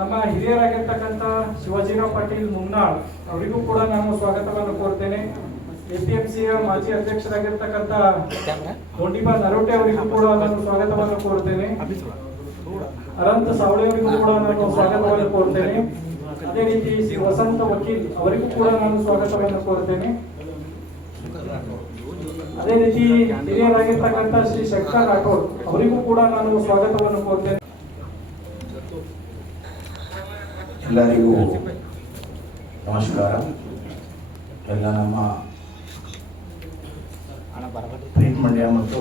ನಮ್ಮ ಹಿರಿಯರಾಗಿರ್ತಕ್ಕಂಥ ಶಿವಾಜಿರಾವ್ ಪಾಟೀಲ್ ಮುನ್ನಾಳ್ ಅವರಿಗೂ ಕೂಡ ನಾನು ಸ್ವಾಗತವನ್ನು ಕೋರ್ತೇನೆ. ಎಪಿಎಂಸಿಯ ಮಾಜಿ ಅಧ್ಯಕ್ಷರಾಗಿರ್ತಕ್ಕಂಥ ದೊಂಡಿಬಾ ನರೋಟೆ ಅವರಿಗೂ ಕೂಡ ನಾನು ಸ್ವಾಗತವನ್ನು ಕೋರ್ತೇನೆ. ಅನಂತ ಸಾವಳೆ ಅವರಿಗೂ ಕೂಡ ನಾನು ಸ್ವಾಗತವನ್ನು ಕೋರ್ತೇನೆ. ಅದೇ ರೀತಿ ಶ್ರೀ ವಸಂತ ವಕೀಲ್ ಅವರಿಗೂ ಕೂಡ ನಾನು ಸ್ವಾಗತವನ್ನು ಕೋರ್ತೇನೆ. ಅದೇ ರೀತಿ ಹಿರಿಯರಾಗಿರ್ತಕ್ಕಂಥ ಶ್ರೀ ಶಂಕರ್ ರಾಠೋಡ್ ಅವರಿಗೂ ಕೂಡ ನಾನು ಸ್ವಾಗತವನ್ನು ಕೋರ್ತೇನೆ. ಎಲ್ಲರಿಗೂ ನಮಸ್ಕಾರ. ಎಲ್ಲ ನಮ್ಮ ಪ್ರಿಂಟ್ ಮಂಡ್ಯ ಮತ್ತು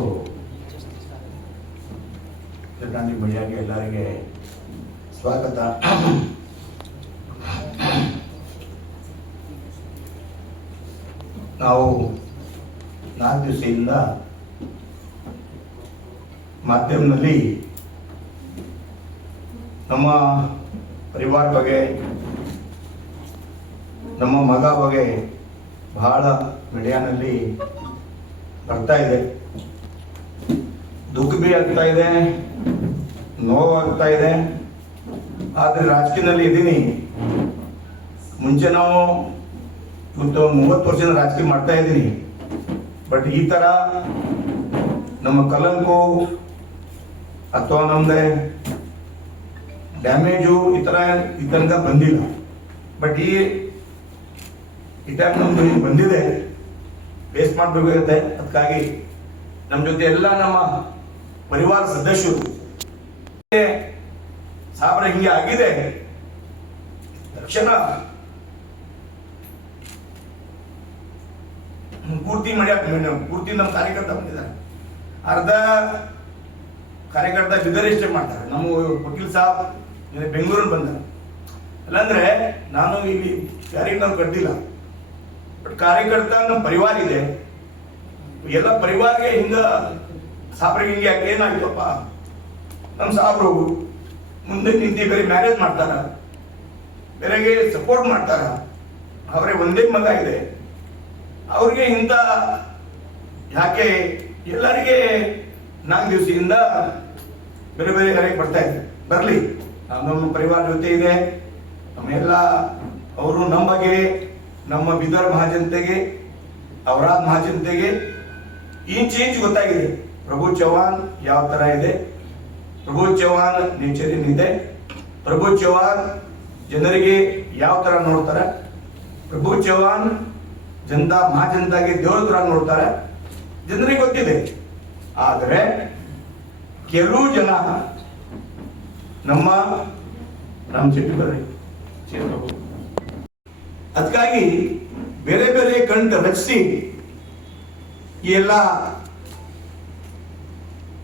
ಎಲೆಕ್ಟ್ರಾನಿಕ್ ಮೀಡಿಯಾಗೆ ಎಲ್ಲರಿಗೆ ಸ್ವಾಗತ. ನಾವು 4 ದಿವಸದಿಂದ ಮಾಧ್ಯಮದಲ್ಲಿ ನಮ್ಮ ಪರಿವಾರ ಬಗ್ಗೆ, ನಮ್ಮ ಮಗ ಬಗ್ಗೆ ಬಹಳ ಮೀಡಿಯಾನಲ್ಲಿ ಬರ್ತಾ ಇದೆ. ದುಃಖ ಬಿ ಆಗ್ತಾ ಇದೆ, ನೋವಾಗ್ತಾ ಇದೆ. ಆದರೆ ರಾಜಕೀಯದಲ್ಲಿ ಇದ್ದೀನಿ. ಮುಂಚೆ ನಾವು ಇವತ್ತು 30 ವರ್ಷದ ರಾಜಕೀಯ ಮಾಡ್ತಾ ಇದ್ದೀನಿ. ಬಟ್ ಈ ಥರ ನಮ್ಮ ಕಲಂಕು ಅಥವಾ ನಮ್ಮದೇ ಡ್ಯಾಮೇಜು ಈ ತನಕ ಬಂದಿಲ್ಲ. ಬಟ್ ಈ ಟೈಮ್ ನಮ್ದು ಬಂದಿದೆ, ಫೇಸ್ ಮಾಡಬೇಕಾಗುತ್ತೆ. ಅದಕ್ಕಾಗಿ ನಮ್ಮ ಜೊತೆ ಎಲ್ಲ ನಮ್ಮ ಪರಿವಾರ ಸದಸ್ಯರು ಸಾಬ್ರ ಹಿಂಗೆ ಆಗಿದೆ ತಕ್ಷಣ ಪೂರ್ತಿ ಪೂರ್ತಿ ನಮ್ಮ ಕಾರ್ಯಕರ್ತ ಬಂದಿದ್ದಾರೆ. ಅರ್ಧ ಕಾರ್ಯಕರ್ತ ವಿಧರೇಷ್ಟೇ ಮಾಡ್ತಾರೆ. ನಮ್ಮ ವಕೀಲ್ ಸಾಬ್ ಬೆಂಗಳೂರಲ್ಲಿ ಬಂದಾರೆ. ಅಲ್ಲಂದ್ರೆ ನಾನು ಇಲ್ಲಿ ಯಾರಿಗೆ ನಾವು ಕಟ್ಟಿಲ್ಲ. ಬಟ್ ಕಾರ್ಯಕರ್ತ ನಮ್ಮ ಪರಿವಾರ ಇದೆ. ಎಲ್ಲ ಪರಿವಾರಗೆ ಹಿಂಗ ಸಾಬ್ರಿಗೆ ಹಿಂಗೆ ಯಾಕೆ ಏನಾಗಿತ್ತಪ್ಪ, ನಮ್ಮ ಸಾಬ್ರು ಮುಂದೆ ನಿಂತು ಬೇರೆ ಮ್ಯಾರೇಜ್ ಮಾಡ್ತಾರ, ಬೇರೆಗೆ ಸಪೋರ್ಟ್ ಮಾಡ್ತಾರ. ಅವರೇ ಒಂದೇ ಮಗ ಇದೆ. ಅವ್ರಿಗೆ ಇಂಥ ಯಾಕೆ ಎಲ್ಲರಿಗೆ 4 ದಿವಸದಿಂದ ಬೇರೆ ಬೇರೆ ಕರೆಗೆ ಬರ್ತಾ ಇದೆ. ಬರಲಿ, ನಮ್ಮ ಪರಿವಾರ ಜೊತೆ ಇದೆ. ನಮ್ಮೆಲ್ಲ ಅವರು ನಮ್ಮ ಬಗ್ಗೆ, ನಮ್ಮ ಬೀದರ್ ಮಹಾಜನತೆಗೆ, ಔರಾದ್ ಮಹಾಜನತೆಗೆ ಈ ಚೇಂಜ್ ಗೊತ್ತಾಗಿದೆ. ಪ್ರಭು ಚವ್ಹಾಣ್ ಯಾವ ಥರ ಇದೆ, ಪ್ರಭು ಚವ್ಹಾಣ್ ನೇಚರ್ ಏನಿದೆ, ಪ್ರಭು ಚವ್ಹಾಣ್ ಜನರಿಗೆ ಯಾವ ಥರ ನೋಡ್ತಾರೆ, ಪ್ರಭು ಚವ್ಹಾಣ್ ಜನತಾ ಮಹಾಜನತಾಗೆ ದೇವ್ರ ಥರ ನೋಡ್ತಾರೆ, ಜನರಿಗೆ ಗೊತ್ತಿದೆ. ಆದರೆ ಕೆಲವು ಜನ ನಮ್ಮ ರಾಮಚೆಟ್ಟಿ ಬರ್ರಿ ಅದಕ್ಕಾಗಿ ಬೇರೆ ಬೇರೆ ಗಂಟು ರಚಿಸಿ ಎಲ್ಲ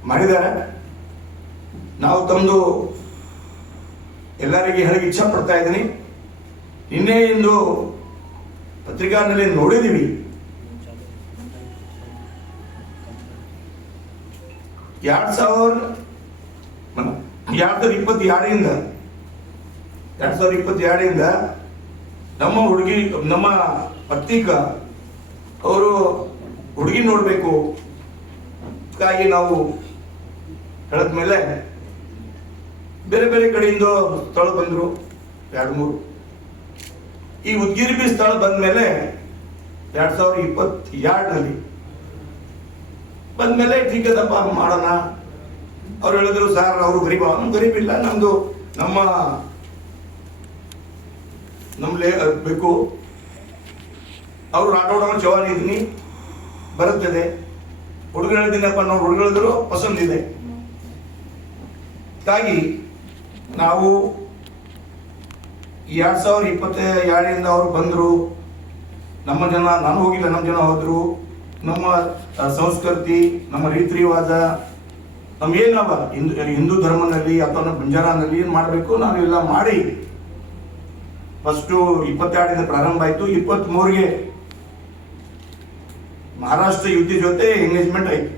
ಮಾಡಿದ್ದಾರೆ. ನಾವು ತಮ್ಮದು ಎಲ್ಲರಿಗೆ ಹೇಳಕ್ಕೆ ಇಚ್ಛೆ ಪಡ್ತಾ ಇದ್ದೀನಿ. ನಿನ್ನೆ ಇಂದು ಪತ್ರಿಕಾನಲ್ಲಿ ನೋಡಿದೀವಿ, 2022ರಿಂದ ನಮ್ಮ ಹುಡುಗಿ, ನಮ್ಮ ಪತ್ರಿಕಾ ಅವರು ಹುಡುಗಿ ನೋಡಬೇಕು ಅದಕ್ಕಾಗಿ ನಾವು ಹೇಳದ ಮೇಲೆ ಬೇರೆ ಬೇರೆ ಕಡೆಯಿಂದ ಸ್ಥಳ ಬಂದರು. 2-3 ಈ ಉದ್ಗಿರಿ ಸ್ಥಳ ಬಂದ ಮೇಲೆ 2022ನಲ್ಲಿ ಬಂದ್ಮೇಲೆ ठीक ಅದಪ್ಪ ಮಾಡೋಣ. ಅವ್ರು ಹೇಳಿದ್ರು, ಸರ್ ಅವರು ಗರೀಬ್ ಇಲ್ಲ, ನಮ್ಮಲ್ಲೇ ಬೇಕು. ಅವರು ರಾಠೋಡ್ ಚವ್ಹಾಣ್ ಇದ್ದೀನಿ ಬರುತ್ತದೆ. ಹುಡುಗರು ಹೇಳಿದ್ದೀನಪ್ಪ, ನಾವು ಹುಡುಗರು ಪಸಂದ್ ಇದೆ. ಹಾಗಾಗಿ ನಾವು 2022ರಿಂದ ಅವರು ಬಂದರು. ನಮ್ಮ ಜನ, ನಾನು ಹೋಗಿಲ್ಲ, ನಮ್ಮ ಜನ ಹೋದ್ರು. ನಮ್ಮ ಸಂಸ್ಕೃತಿ, ನಮ್ಮ ರೀತಿ ರಿವಾಜ, ನಮ್ಗೇನವ ಹಿಂದೂ ಧರ್ಮನಲ್ಲಿ ಅಥವಾ ನಮ್ಮ ಬಂಜಾರಾನಲ್ಲಿ ಏನು ಮಾಡಬೇಕು ನಾವೆಲ್ಲ ಮಾಡಿ ಫಸ್ಟು 22ರಿಂದ ಪ್ರಾರಂಭ ಆಯಿತು. 23ಗೆ ಮಹಾರಾಷ್ಟ್ರ ಯುದ್ಧ ಜೊತೆ ಎಂಗೇಜ್ಮೆಂಟ್ ಆಯಿತು.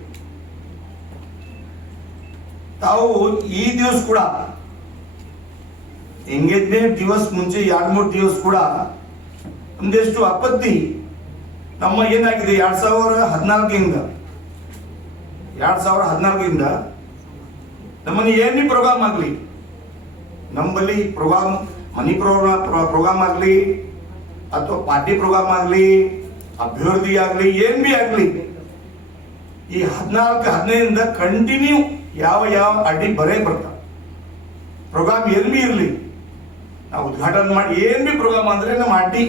ತಾವು ಈ ದಿವಸ ಕೂಡ ಎಂಗೇಜ್ಮೆಂಟ್ ದಿವಸ ಮುಂಚೆ 2-3 ದಿವಸ ಕೂಡ ಒಂದೆಷ್ಟು ಅಪತ್ತಿ ನಮ್ಮ ಏನಾಗಿದೆ 2014ರಿಂದ ನಮ್ಮನ್ನು ಏನೇ ಪ್ರೋಗ್ರಾಮ್ ಆಗಲಿ ನಮ್ಮಲ್ಲಿ ಪ್ರೋಗ್ರಾಮ್ ಮನಿ ಪ್ರೋಗ್ರಾಮ್ ಆಗಲಿ ಅಥವಾ ಪಾರ್ಟಿ ಪ್ರೋಗ್ರಾಮ್ ಆಗಲಿ ಅಭಿವೃದ್ಧಿ ಆಗಲಿ ಏನ್ ಬಿ ಆಗಲಿ ಈ 14-15 ಕಂಟಿನ್ಯೂ ಯಾವ ಅಡ್ಡಿ ಬರೇ ಬರ್ತಾವ. ಪ್ರೋಗ್ರಾಮ್ ಎಲ್ಲಿ ಇರಲಿ ನಾವು ಉದ್ಘಾಟನೆ ಮಾಡಿ ಏನ್ ಬಿ ಪ್ರೋಗ್ರಾಮ್ ಅಂದ್ರೆ ನಮ್ಮ ಅಡ್ಡಿ,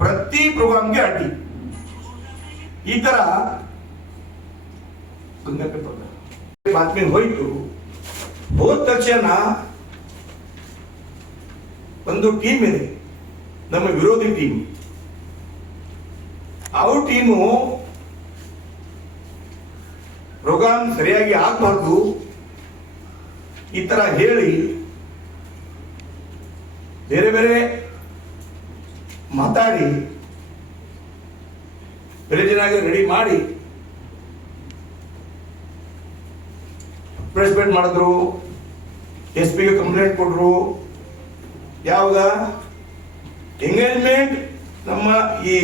ಪ್ರತಿ ಪ್ರೋಗ್ರಾಮ್ಗೆ ಅಡ್ಡಿ. ಈ ತರ ಬಾತ್ಮಿ ಹೋಯ್ತು. ಹೋದ ತಕ್ಷಣ ಒಂದು ಟೀಮ್ ಇದೆ, ನಮ್ಮ ವಿರೋಧಿ ಟೀಮ್. ಅವ್ರ ಟೀಮು ಪ್ರೋಗ್ರಾಮ್ ಸರಿಯಾಗಿ ಆಗ್ಬಾರ್ದು ಈ ತರ ಹೇಳಿ ಬೇರೆ ಬೇರೆ ಮಾತಾಡಿ ಬೇರೆ ಜನ ರೆಡಿ ಮಾಡಿ ಪ್ರೆಸ್ ಮೀಟ್ ಮಾಡಿದ್ರು, SP ಗೆ ಕಂಪ್ಲೇಂಟ್ ಕೊಟ್ರು. ಯಾವಾಗ ಎಂಗೇಜ್ಮೆಂಟ್ ನಮ್ಮ ಈ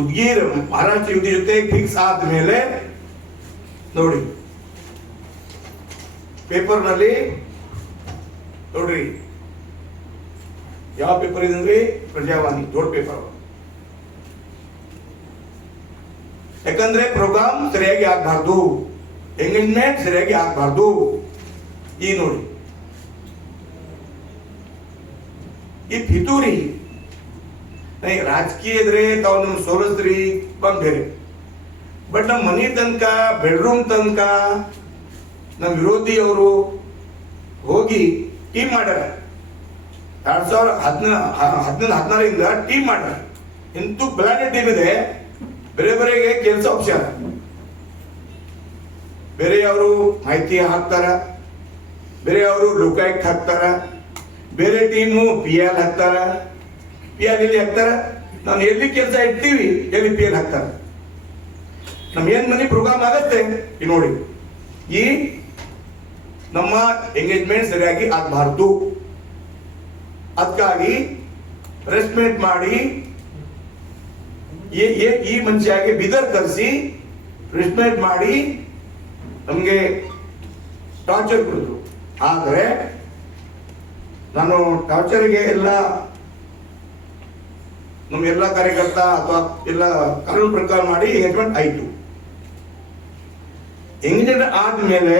ಉದ್ಗೀರ್ ಮಹಾರಾಷ್ಟ್ರ ಯುವತಿ ಜೊತೆ ಫಿಕ್ಸ್ ಆದ್ಮೇಲೆ ನೋಡಿ ಪೇಪರ್ನಲ್ಲಿ ನೋಡ್ರಿ ಯಾವ ಪೇಪರ್ ಇದೆ, ಪ್ರಜಾವಾಣಿ ದೊಡ್ಡ ಪೇಪರ್. ಯಾಕಂದ್ರೆ ಪ್ರೋಗ್ರಾಮ್ ಸರಿಯಾಗಿ ಆಗ್ಬಾರ್ದು, ಎಂಗೇಜ್ಮೆಂಟ್ ಸರಿಯಾಗಿ ಆಗ್ಬಾರ್ದು. ಈ ನೋಡಿ ಈ ಪಿತೂರಿ ರಾಜಕೀಯ ಇದ್ರೆ ತಾವು ನಮ್ ಸೋಲಿಸ್ರಿ ಬೇರೆ, ಬಟ್ ನಮ್ಮ ಮನೆ ತನಕ ಬೆಡ್ರೂಮ್ ತನಕ ನಮ್ಮ ವಿರೋಧಿಯವರು ಹೋಗಿ ಟೀಮ್ ಮಾಡ್ಯಾರ. 2016 ಟೀಮ್ ಮಾಡ್ಯಾರ. ಇಂತೂ ಬ್ಲಾಂಡ್ ಟೀಮ್ ಇದೆ, ಬೇರೆ ಬೇರೆಗೆ ಕೆಲಸ ಆಪ್ಷನ್. ಬೇರೆಯವರು ಮಾಹಿತಿ ಹಾಕ್ತಾರ, ಬೇರೆಯವರು ಲೋಕಾಯುಕ್ತ ಹಾಕ್ತಾರ, ಬೇರೆ ಟೀಮು PL ಹಾಕ್ತಾರ. PL ಎಲ್ಲಿ ಹಾಕ್ತಾರ, ನಾವು ಎಲ್ಲಿ ಕೆಲಸ ಇಡ್ತೀವಿ ಎಲ್ಲಿ PL ಹಾಕ್ತಾರ. ನಮ್ ಏನ್ ಮನಿ ಪ್ರೋಗ್ರಾಮ್ ಆಗತ್ತೆ ಈ ನೋಡಿ, ಈ ನಮ್ಮ ಎಂಗೇಜ್ಮೆಂಟ್ ಸರಿಯಾಗಿ ಆಗಬಾರ್ದು. ಅದಕ್ಕಾಗಿ ಪ್ರೆಸ್ ಮೀಟ್ ಮಾಡಿ ಈ ಮನುಷ್ಯಗೆ ಬಿದರ್ ಕರೆಸಿ ಪ್ರೆಸ್ ಮೀಟ್ ಮಾಡಿ ನಮ್ಗೆ ಟಾರ್ಚರ್ ಕೊಡಿದ್ರು. ಆದ್ರೆ ನಾನು ಟಾರ್ಚರ್ಗೆ ಎಲ್ಲ ನಮ್ಮ ಎಲ್ಲ ಕಾರ್ಯಕರ್ತ ಅಥವಾ ಎಲ್ಲ ಕಾನೂನು ಪ್ರಕಾರ ಮಾಡಿ ಎಂಗೇಜ್ಮೆಂಟ್ ಆಯ್ತು. ಎಂಗೇಜ್ಮೆಂಟ್ ಆದ್ಮೇಲೆ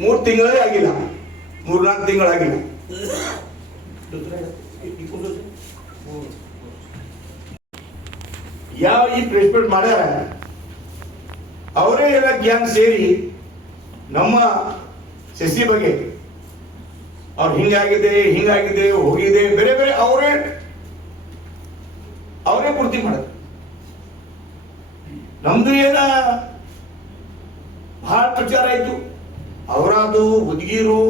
3 ತಿಂಗಳೇ ಆಗಿಲ್ಲ, 3-4 ತಿಂಗಳಾಗಿಲ್ಲ. ಯಾವ ಈ ಪ್ಲೇಸ್ಮೆಂಟ್ ಮಾಡ್ಯಾರ ಅವರೇ ಎಲ್ಲ ಗ್ಯಾಂಗ್ ಸೇರಿ ನಮ್ಮ ಶಶಿ ಬಗ್ಗೆ ಅವ್ರು ಹಿಂಗಾಗಿದೆ ಹೋಗಿದೆ ಬೇರೆ ಬೇರೆ ಅವರೇ ಪೂರ್ತಿ ಮಾಡೋದು. ನಮ್ದು ಏನ ಬಹಳ ಪ್ರಚಾರ ಆಯ್ತು, ಅವರಾದು ಉದ್ಗೀರು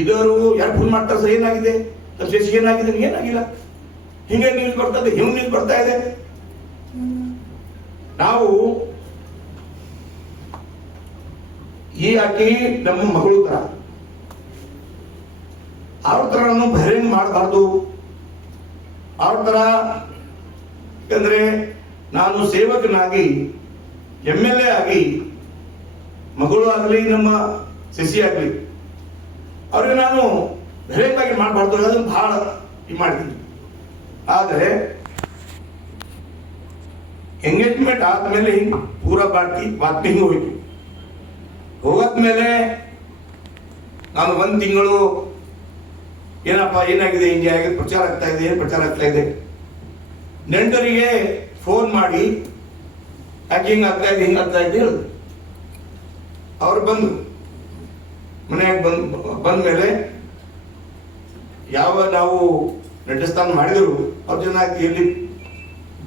ಇದರು ಯಾರು ಫೋನ್ ಮಾಡ್ತಾರೆ ಸರ್ ಏನಾಗಿದೆ ಶಶಿ ಏನಾಗಿದೆ, ಏನಾಗಿಲ್ಲ, ಹಿಂಗೆ ನ್ಯೂಸ್ ಬರ್ತದೆ, ಹಿಂಗ್ ನ್ಯೂಸ್ ಬರ್ತಾ ಇದೆ. ನಾವು ಈ ಆಕಿ ನಮ್ಮ ಮಗಳು ತರ ಅವ್ರ ತರ ಬಹಿರಂಗ ಮಾಡಬಾರ್ದು. ಅವ್ರ ತರ ಯಾಕಂದ್ರೆ ನಾನು ಸೇವಕನಾಗಿ MLA ಆಗಿ ಮಗಳು ಆಗಲಿ ನಮ್ಮ ಶಶಿ ಆಗಲಿ ಅವ್ರಿಗೆ ನಾನು ಬಹಿರಂಗವಾಗಿ ಮಾಡಬಾರ್ದು, ಅದನ್ನು ಬಹಳ ಇದು ಮಾಡ್ತೀನಿ. ಆದರೆ ಎಂಗೇಜ್ಮೆಂಟ್ ಆದ್ಮೇಲೆ ಹಿಂಗ್ ಪೂರಾ ಬಾಟ್ಲಿ ಹಿಂಗ್ ಹೋಯ್ತು. ಹೋಗದ್ಮೇಲೆ ನಾನು 1 ತಿಂಗಳು ಏನಪ್ಪ ಏನಾಗಿದೆ, ಹಿಂಗೆ ಆಗಿದೆ, ಪ್ರಚಾರ ಆಗ್ತಾ ಇದೆ, ಏನ್ ಪ್ರಚಾರ ಆಗ್ತಾ ಇದೆ, ನೆಂಟರಿಗೆ ಫೋನ್ ಮಾಡಿ ಯಾಕೆ ಹಿಂಗ್ ಆಗ್ತಾ ಇದೆ ಹೇಳಿದ್ರು. ಅವ್ರು ಬಂದು ಮನೆಯಾಗ ಬಂದ್ಮೇಲೆ ಯಾವ ನಾವು ನಟಸ್ಥಾನ ಮಾಡಿದ್ರು ಅವ್ರ ಜನ ಎಲ್ಲಿ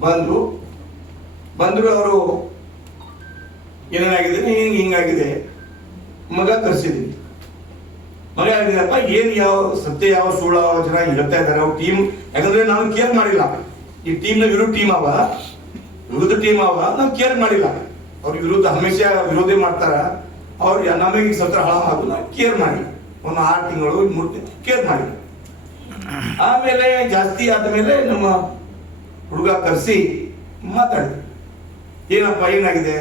ಬಂದ್ರು ಅವರು ಏನೇನಾಗಿದೆ ಹಿಂಗಾಗಿದೆ, ಮಗ ಕರ್ಸಿದೀನಿ. ಮಗ ಆಗಿದೆಯಪ್ಪ ಏನ್ ಯಾವ ಸತ್ಯ ಯಾವ ಸುಳ್ಳು ಜನ ಹೇಳ್ತಾ ಇದ್ದಾರೆ ಅವ್ರ ಟೀಮ್. ಯಾಕಂದ್ರೆ ನಾವು ಕೇರ್ ಮಾಡಿಲ್ಲ, ಈ ಟೀಮ್ ನ ವಿರುದ್ಧ ಟೀಮ್ ಅವ ನಾವು ಕೇರ್ ಮಾಡಿಲ್ಲ. ಅವ್ರ ವಿರುದ್ಧ ಹಮೇಶ ವಿರೋಧಿ ಮಾಡ್ತಾರ, ಅವ್ರು ನಮಗೆ ಸತ್ರ ಹಳ ಹಾಕು ಕೇರ್ ಮಾಡಿ 6 ತಿಂಗಳು 3 ತಿಂಗಳು ಕೇರ್ ಮಾಡಿ. ಆಮೇಲೆ ಜಾಸ್ತಿ ಆದ್ಮೇಲೆ ನಮ್ಮ ಹುಡುಗ ಕರೆಸಿ ಮಾತಾಡಿದ್ರು, ಏನಪ್ಪ ಏನಾಗಿದೆ.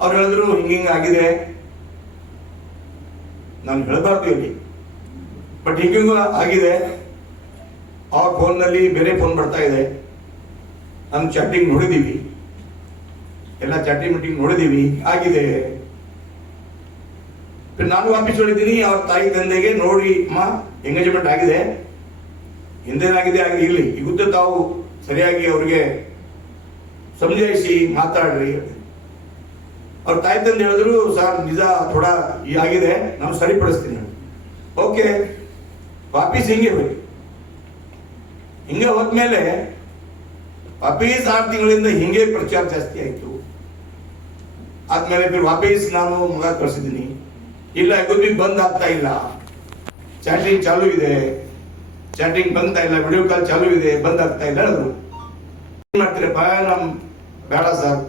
ಅವ್ರು ಹೇಳಿದ್ರು ಹಿಂಗಾಗಿದೆ. ನಾನು ಹೇಳಬಾರ್ದು ಇಲ್ಲಿ, ಬಟ್ ಹಿಂಗಿಂಗೂ ಆಗಿದೆ. ಅವ್ರ ಫೋನ್ನಲ್ಲಿ ಬೇರೆ ಫೋನ್ ಬರ್ತಾ ಇದೆ. ನಾನು ಚಾಟಿಂಗ್ ನೋಡಿದ್ದೀವಿ, ಎಲ್ಲ ಚಾಟಿಂಗ್ ಮೀಟಿಂಗ್ ನೋಡಿದ್ದೀವಿ, ಆಗಿದೆ. ನಾನು ವಾಪಸ್ ಹೇಳಿದ್ದೀನಿ ಅವ್ರ ತಾಯಿ ತಂದೆಗೆ, ನೋಡಿ ಅಮ್ಮ ಎಂಗೇಜ್ಮೆಂಟ್ ಆಗಿದೆ, ಹಿಂದೇನಾಗಿದೆ ಆಗಿದೆ ಇರಲಿ, ಈಗ ತಾವು ಸರಿಯಾಗಿ ಅವ್ರಿಗೆ ಸಮಜಾಯಿಸಿ ಮಾತಾಡ್ರಿ. ಅವ್ರ ತಾಯಿ ತಂದೆ ಹೇಳಿದ್ರು, ಸರ್ ನಿಜ ಥೋಡಾ ಆಗಿದೆ, ನಾನು ಸರಿಪಡಿಸ್ತೀನಿ. ಓಕೆ, ವಾಪಸ್ ಹಿಂಗೆ ಹೋಗಿ ಹಿಂಗೆ ಹೋದ್ಮೇಲೆ ವಾಪಸ್ 6 ತಿಂಗಳಿಂದ ಹಿಂಗೆ ಪ್ರಚಾರ ಜಾಸ್ತಿ ಆಯ್ತು. ಆದ್ಮೇಲೆ ವಾಪಸ್ ನಾನು ಮಗ ಕಳಿಸಿದ್ದೀನಿ, ಇಲ್ಲ ಇದು ಬಂದ್ ಆಗ್ತಾ ಇಲ್ಲ, ಚಾಟಿಂಗ್ ಚಾಲು ಇದೆ, ಚಾಟಿಂಗ್ ಬಂದ್ತಾ ಇಲ್ಲ, ವಿಡಿಯೋ ಕಾಲ್ ಚಾಲು ಇದೆ, ಬಂದ್ ಆಗ್ತಾ ಇಲ್ಲ. ಹೇಳಿದ್ರು ಏನ್ ಮಾಡ್ತೀರಪ್ಪ, ನಮ್ ಬೇಡ ಸರ್,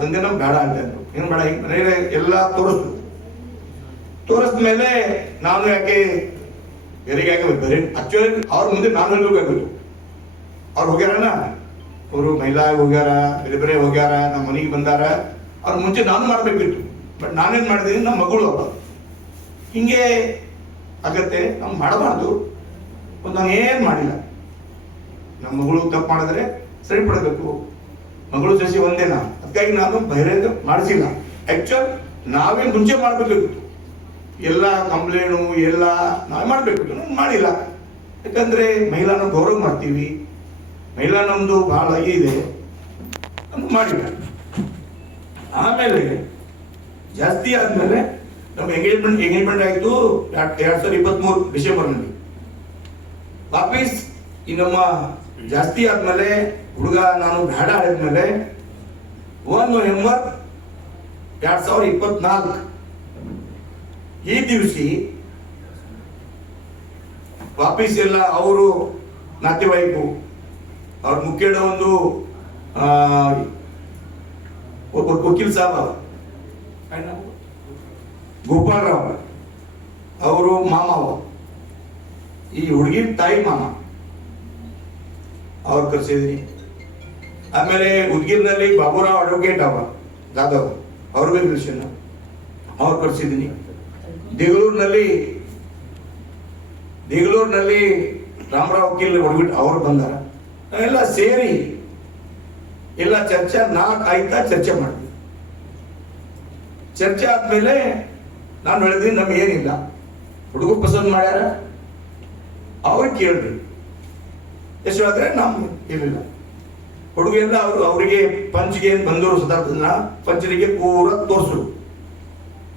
ತಂದೆ ನಮ್ ಬೇಡ ಅಂತ ಅಂದ್ರು. ಏನ್ ಬೇಡ, ಹಿಂಗ್ ಮನೇಲೆ ಎಲ್ಲ ತೋರಿಸ್ಮೇಲೆ ನಾನು ಯಾಕೆ ಬೇರೆಗೆ ಬೇರೆ ಆಕ್ಚುಲಿ ಅವ್ರ ಮುಂದೆ ನಾನು ಹೇಳ್ಬೇಕಾಗಿತ್ತು. ಅವ್ರು ಹೋಗ್ಯಾರನ, ಅವರು ಮಹಿಳಾ ಹೋಗ್ಯಾರ, ಬೇರೆ ಬೇರೆ ಹೋಗ್ಯಾರ, ನಮ್ಮ ಮನೆಗೆ ಬಂದಾರ, ಅವ್ರ ಮುಂಚೆ ನಾನು ಮಾಡ್ಬೇಕಿತ್ತು. ಬಟ್ ನಾನೇನ್ ಮಾಡಿದೀನಿ, ನಮ್ಮ ಮಗಳು ಹಿಂಗೆ ಆಗತ್ತೆ, ನಾವು ಮಾಡಬಾರ್ದು. ನಾನು ಏನ್ ಮಾಡಿಲ್ಲ, ನಮ್ಮ ಮಗಳು ತಪ್ಪು ಮಾಡಿದ್ರೆ ಸರಿಪಡಬೇಕು, ಮಗಳು ಸಸಿ ಒಂದೇನಾ, ಅದಕ್ಕಾಗಿ ನಾನು ಬಹಿರಂಗ ಮಾಡಿಸಿಲ್ಲ. ಆಕ್ಚುಲ್ ನಾವೇ ಮುಂಚೆ ಮಾಡ್ಬೇಕಿತ್ತು, ಎಲ್ಲ ಕಂಪ್ಲೇನು ಎಲ್ಲ ನಾವೇ ಮಾಡ್ಬೇಕಿತ್ತು, ನಾನು ಮಾಡಿಲ್ಲ. ಯಾಕಂದ್ರೆ ಮಹಿಳಾನ ಗೌರವ ಮಾಡ್ತೀವಿ, ಮಹಿಳಾ ನಮ್ದು ಬಹಳ ಇದೆ ಅಂತ ಮಾಡಿಲ್ಲ. ಆಮೇಲೆ ಜಾಸ್ತಿ ಆದ್ಮೇಲೆ ನಮ್ಮ ಎಂಗೇಜ್ಮೆಂಟ್ ಆಯಿತು 2023 ಡಿಸೆಂಬರ್ನಲ್ಲಿ. ವಾಪಸ್ ಈ ನಮ್ಮ ಜಾಸ್ತಿ ಆದ್ಮೇಲೆ ಹುಡುಗ ನಾನು ಬೇಡ ಆದ್ಮೇಲೆ 1 ನವೆಂಬರ್ 2024 ಈ ದಿವಸ ವಾಪಸ್ ಎಲ್ಲ ಅವರು ನಾತೆವಾಯಿಕು, ಅವ್ರ ಮುಖ್ಯಡ ಒಂದು ವಕೀಲ್ ಸಾಹೇಬ್ ಗೋಪಾಲರಾವ್ ಅವರು ಮಾಮ, ಈ ಹುಡುಗಿ ತಾಯಿ ಮಾಮ, ಅವ್ರು ಕರ್ಸಿದೀನಿ. ಆಮೇಲೆ ಉದ್ಗಿರ್ನಲ್ಲಿ ಬಾಬುರಾವ್ ಅಡ್ವೊಕೇಟ್ ಜಾಧವ್ ಅವ್ರಿಗೆ ರಿಲೇಷನ್, ಅವ್ರು ಕರ್ಸಿದ್ದೀನಿ. ದೇಗಲೂರಿನಲ್ಲಿ ರಾಮರಾವ್ ವಕೀಲ್ ಹೊಡ್ಬಿಟ್ಟು ಅವ್ರು ಬಂದಾರ. ಎಲ್ಲ ಸೇರಿ ಎಲ್ಲ ಚರ್ಚೆ 4 ಆಯ್ತಾ ಚರ್ಚೆ ಮಾಡಿದ್ವಿ. ಚರ್ಚೆ ಆದ್ಮೇಲೆ ನಾನು ಹೇಳಿದ್ದೀನಿ, ನಮ್ಗೆ ಏನಿಲ್ಲ, ಹುಡುಗರು ಪಸಂದ್ ಮಾಡ್ಯಾರ, ಅವ್ರಿಗೆ ಕೇಳ್ರಿ, ಎಷ್ಟು ಹೇಳಿದ್ರೆ ನಮ್ ಏನಿಲ್ಲ. ಹುಡುಗೆಲ್ಲ ಅವರಿಗೆ ಪಂಚ್ಗೆ ಬಂದವರು ಸದಾರ್ಥ ಪಂಚರಿಗೆ ಪೂರ ತೋರಿಸ್ರು,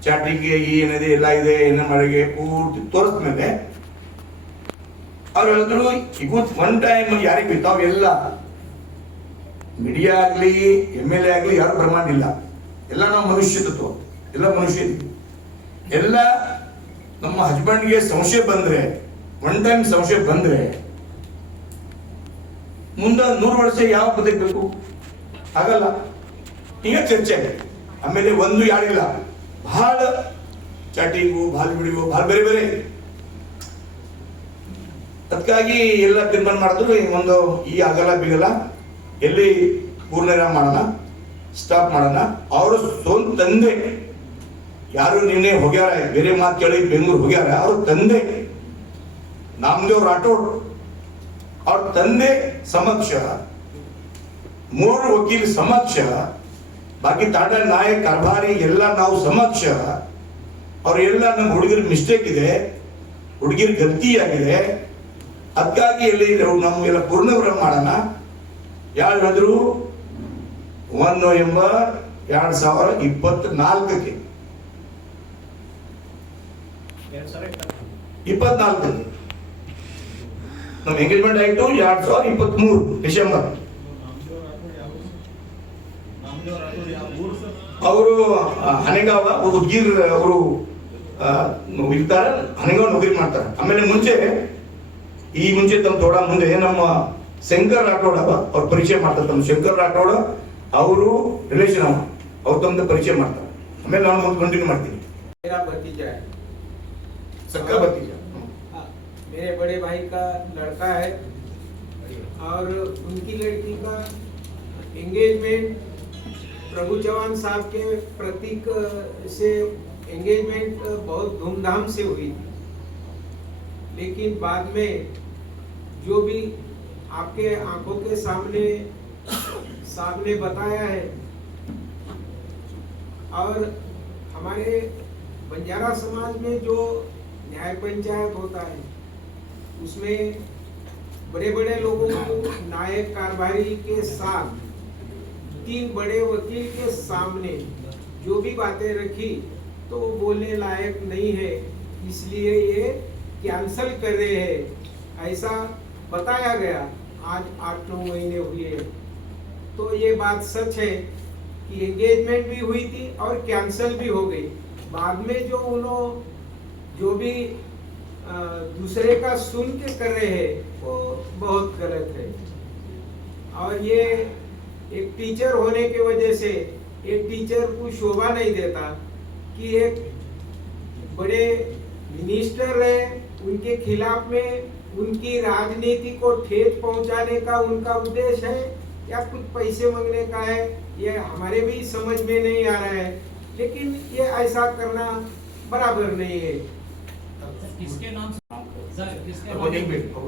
ಚಾಟಿಂಗ್ಗೆ ಏನಿದೆ ಎಲ್ಲ ಇದೆ, ಏನ ಮಾಡಿಗೆ ಪೂರ್ತಿ ತೋರಿಸ್ಮೇಲೆ ಅವ್ರು ಹೇಳಿದ್ರು, ಈಗ 1 ಟೈಮ್ ಯಾರಿಗೆ ಬಿತ್ತಾವ್ ಎಲ್ಲ ಮೀಡಿಯಾ ಆಗ್ಲಿ MLA ಆಗ್ಲಿ ಯಾರು ಬ್ರಹ್ಮಾಂಡಿಲ್ಲ, ಎಲ್ಲ ನಾವು ಮನುಷ್ಯತ್ವ, ಎಲ್ಲ ಮನುಷ್ಯ ಎಲ್ಲ. ನಮ್ಮ ಹಸ್ಬೆಂಡ್ಗೆ ಸಂಶಯ ಬಂದ್ರೆ, 1 ಟೈಮ್ ಸಂಶಯ ಬಂದ್ರೆ ಮುಂದೆ 100 ವರ್ಷ ಯಾವ ಬದುಕಬೇಕು, ಆಗಲ್ಲ. ಈಗ ಚರ್ಚೆ ಆಮೇಲೆ 1 ಯಾರಿಲ್ಲ, ಬಹಳ ಚಾಟಿಂಗು, ಬಹಳ ವಿಡಿಯೋ, ಬಹಳ ಬೇರೆ ಬೇರೆ. ಅದಕ್ಕಾಗಿ ಎಲ್ಲ ತೀರ್ಮಾನ ಮಾಡಿದ್ರು, ಒಂದು ಈ ಆಗಲ್ಲ ಬಿಗಲ್ಲ ಎಲ್ಲಿ ಪೂರ್ಣ ಮಾಡೋಣ, ಸ್ಟಾಪ್ ಮಾಡೋಣ. ಅವರು ಸ್ವಂತ ತಂದೆ ಯಾರು ನಿನ್ನೆ ಹೋಗ್ಯಾರ, ಬೇರೆ ಮಾತು ಕೇಳಿ ಬೆಂಗಳೂರು ಹೋಗ್ಯಾರ, ಅವ್ರ ತಂದೆ ನಾಮದೇವ್ ರಾಠೋಡ್, ಅವ್ರ ತಂದೆ ಸಮಕ್ಷ 3 ವಕೀಲ ಸಮಕ್ಷ, ಬಾಕಿ ತಾಂಡ ನಾಯಕ್ ಕಾರ್ಭಾರಿ ಎಲ್ಲ ನಾವು ಸಮಕ್ಷ, ಅವರೆಲ್ಲ ನಮ್ಮ ಹುಡುಗರ ಮಿಸ್ಟೇಕ್ ಇದೆ, ಹುಡುಗಿರ ಗಲ್ತಿ ಆಗಿದೆ. ಅದಕ್ಕಾಗಿ ಎಲ್ಲಿ ನಮಗೆಲ್ಲ ಪೂರ್ಣವ್ರ ಮಾಡೋಣ. ಯಾರು ಹೇಳಿದ್ರು 1 ನವೆಂಬರ್ 2024 24 ನಮ್ಮ ಎಂಗೇಜ್ಮೆಂಟ್ ಆಯಿತು. 2023 ಡಿಸೆಂಬರ್. ಅವರು ಹನೆಗಾವ ಉದ್ಗೀರ್ ಅವರು ಇರ್ತಾರೆ, ಹನೆಗಾವ ನೌಕರಿ ಮಾಡ್ತಾರೆ. ಆಮೇಲೆ ಮುಂಚೆ ತಮ್ಮ ಥೋಡ ಮುಂದೆ ನಮ್ಮ ಶಂಕರ್ ರಾಠೋಡ್ ಅವ್ರ ಪರಿಚಯ ಮಾಡ್ತಾರೆ. ತಮ್ಮ ಶಂಕರ್ ರಾಠೋಡ್ ಅವರು ರಿಲೇಷನ್ ಅವ್ರು ತಮ್ಮದು ಪರಿಚಯ ಮಾಡ್ತಾರೆ. ಆಮೇಲೆ ನಾನು ಮುಂದೆ ಕಂಟಿನ್ಯೂ ಮಾಡ್ತೀನಿ. सक्का भतीजा मेरे बड़े भाई का लड़का है और उनकी लड़की का एंगेजमेंट प्रभु चौहान साहब के प्रतीक से एंगेजमेंट बहुत धूमधाम से हुई थी, लेकिन बाद में जो भी आपके आंखों के सामने साहब ने बताया है, और हमारे बंजारा समाज में जो न्याय पंचायत होता है उसमें बड़े बड़े लोगों को नायक कारभारी के साथ 3 बड़े वकील के सामने जो भी बातें रखी तो वो बोलने लायक नहीं है, इसलिए ये कैंसल कर रहे हैं, ऐसा बताया गया। आज 8-9 महीने हुए हैं, तो ये बात सच है कि एंगेजमेंट भी हुई थी और कैंसल भी हो गई। बाद में जो उन्होंने जो भी दूसरे का सुन के कर रहे हैं वो बहुत गलत है। और ये एक टीचर होने की वजह से एक टीचर को शोभा नहीं देता कि एक बड़े मिनिस्टर है, उनके खिलाफ में उनकी राजनीति को ठेस पहुंचाने का उनका उद्देश्य है या कुछ पैसे मांगने का है, ये हमारे भी समझ में नहीं आ रहा है। लेकिन ये ऐसा करना बराबर नहीं है। किसके नाम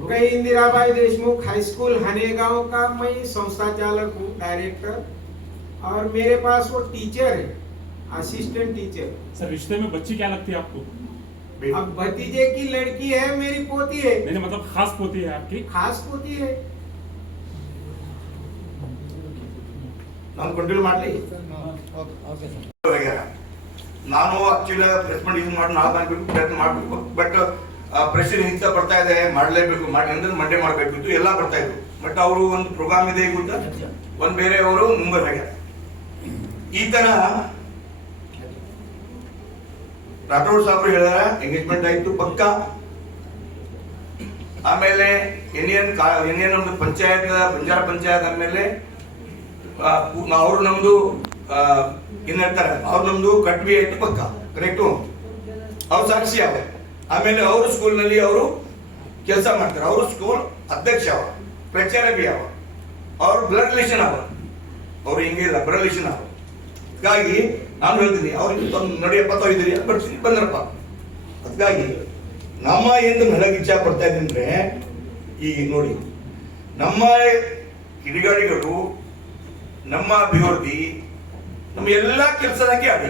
कई इंदिराबाई देशमुख हाई स्कूल हनेगांव का मैं संस्था चालक हूँ, डायरेक्टर, और मेरे पास वो टीचर है, असिस्टेंट टीचर। सर रिश्ते में बच्ची क्या लगती है आपको? अब भतीजे की लड़की है, मेरी पोती है। नहीं मतलब खास पोती है आपकी? खास पोती है। ನಾನು ಕಂಟಿನ್ಯೂ ಮಾಡಲಿ. ನಾನು ಆಕ್ಚುಲಿ ಪ್ರೆಸ್ಮೆಂಟ್ ಯೂಸ್ ಮಾಡಿ ನಾಳೆ ಮಾಡಬೇಕು ಪ್ರಯತ್ನ ಮಾಡಬೇಕು, ಬಟ್ ಪ್ರೆಷರ್ ಇಂತ ಬರ್ತಾ ಇದೆ, ಮಾಡಲೇಬೇಕು ಮಾಡಿ ಅಂದ್ರೆ ಮಂಡೇ ಮಾಡಬೇಕಿತ್ತು, ಎಲ್ಲ ಬರ್ತಾ ಇತ್ತು. ಬಟ್ ಅವರು ಒಂದು ಪ್ರೋಗ್ರಾಮ್ ಇದೆ ಗೊತ್ತಾ, ಒಂದು ಬೇರೆ ಅವರು ಮುಂಬೈ ಹೋಗ್ಯಾರ. ಈ ತರ ರಾಠೋಡ್ ಸಾಹೇಬ್ರು ಹೇಳಿದಾರ, ಎಂಗೇಜ್ಮೆಂಟ್ ಆಯ್ತು ಪಕ್ಕ. ಆಮೇಲೆ ಏನೇನ್ ಒಂದು ಪಂಚಾಯತ್ ಬಂಜಾರ ಪಂಚಾಯತ್ ಆದ್ಮೇಲೆ ಅವ್ರು ನಮ್ದು ಏನ್ ಹೇಳ್ತಾರೆ, ಅವ್ರು ನಮ್ದು ಕಟ್ವಿ ಆಯ್ತು ಪಕ್ಕ, ಕರೆಕ್ಟು, ಅವ್ರು ಸಾಕ್ಷಿ ಅವ. ಆಮೇಲೆ ಅವ್ರ ಸ್ಕೂಲ್ ನಲ್ಲಿ ಅವರು ಕೆಲಸ ಮಾಡ್ತಾರೆ, ಅವ್ರ ಸ್ಕೂಲ್ ಅಧ್ಯಕ್ಷ ಅವ, ಪ್ರಚಾರ ಬಿ ಅವ, ಅವ್ರ ಬ್ಲಡ್ ರಿಲೇಷನ್ ಅವ, ಅವ್ರು ಹಿಂಗೆ ಇಲ್ಲ ಬ್ಲಡ್ ರಿಲೇಷನ್ ಅವ. ಹಾಗಾಗಿ ನಾನು ಹೇಳ್ತೀನಿ ಅವ್ರಿಗೆ ನಡೆಯಪ್ಪ ಇದ್ದೀರಿ ಬರ್ತೀನಿ ಬಂದ್ರಪ್ಪ. ಅದಕ್ಕಾಗಿ ನಮ್ಮ ಏನು ಹೇಳಕ್ ಇಚ್ಛಾ ಪಡ್ತಾ ಇದ್ದೀನಿ ಅಂದ್ರೆ, ಈಗ ನೋಡಿ ನಮ್ಮ ಕಿಡಿಗಾಡಿಗಳು, ನಮ್ಮ ಅಭಿವೃದ್ಧಿ, ನಮ್ಮ ಎಲ್ಲಾ ಕೆಲಸದಾಗೆ ಆಡಿ,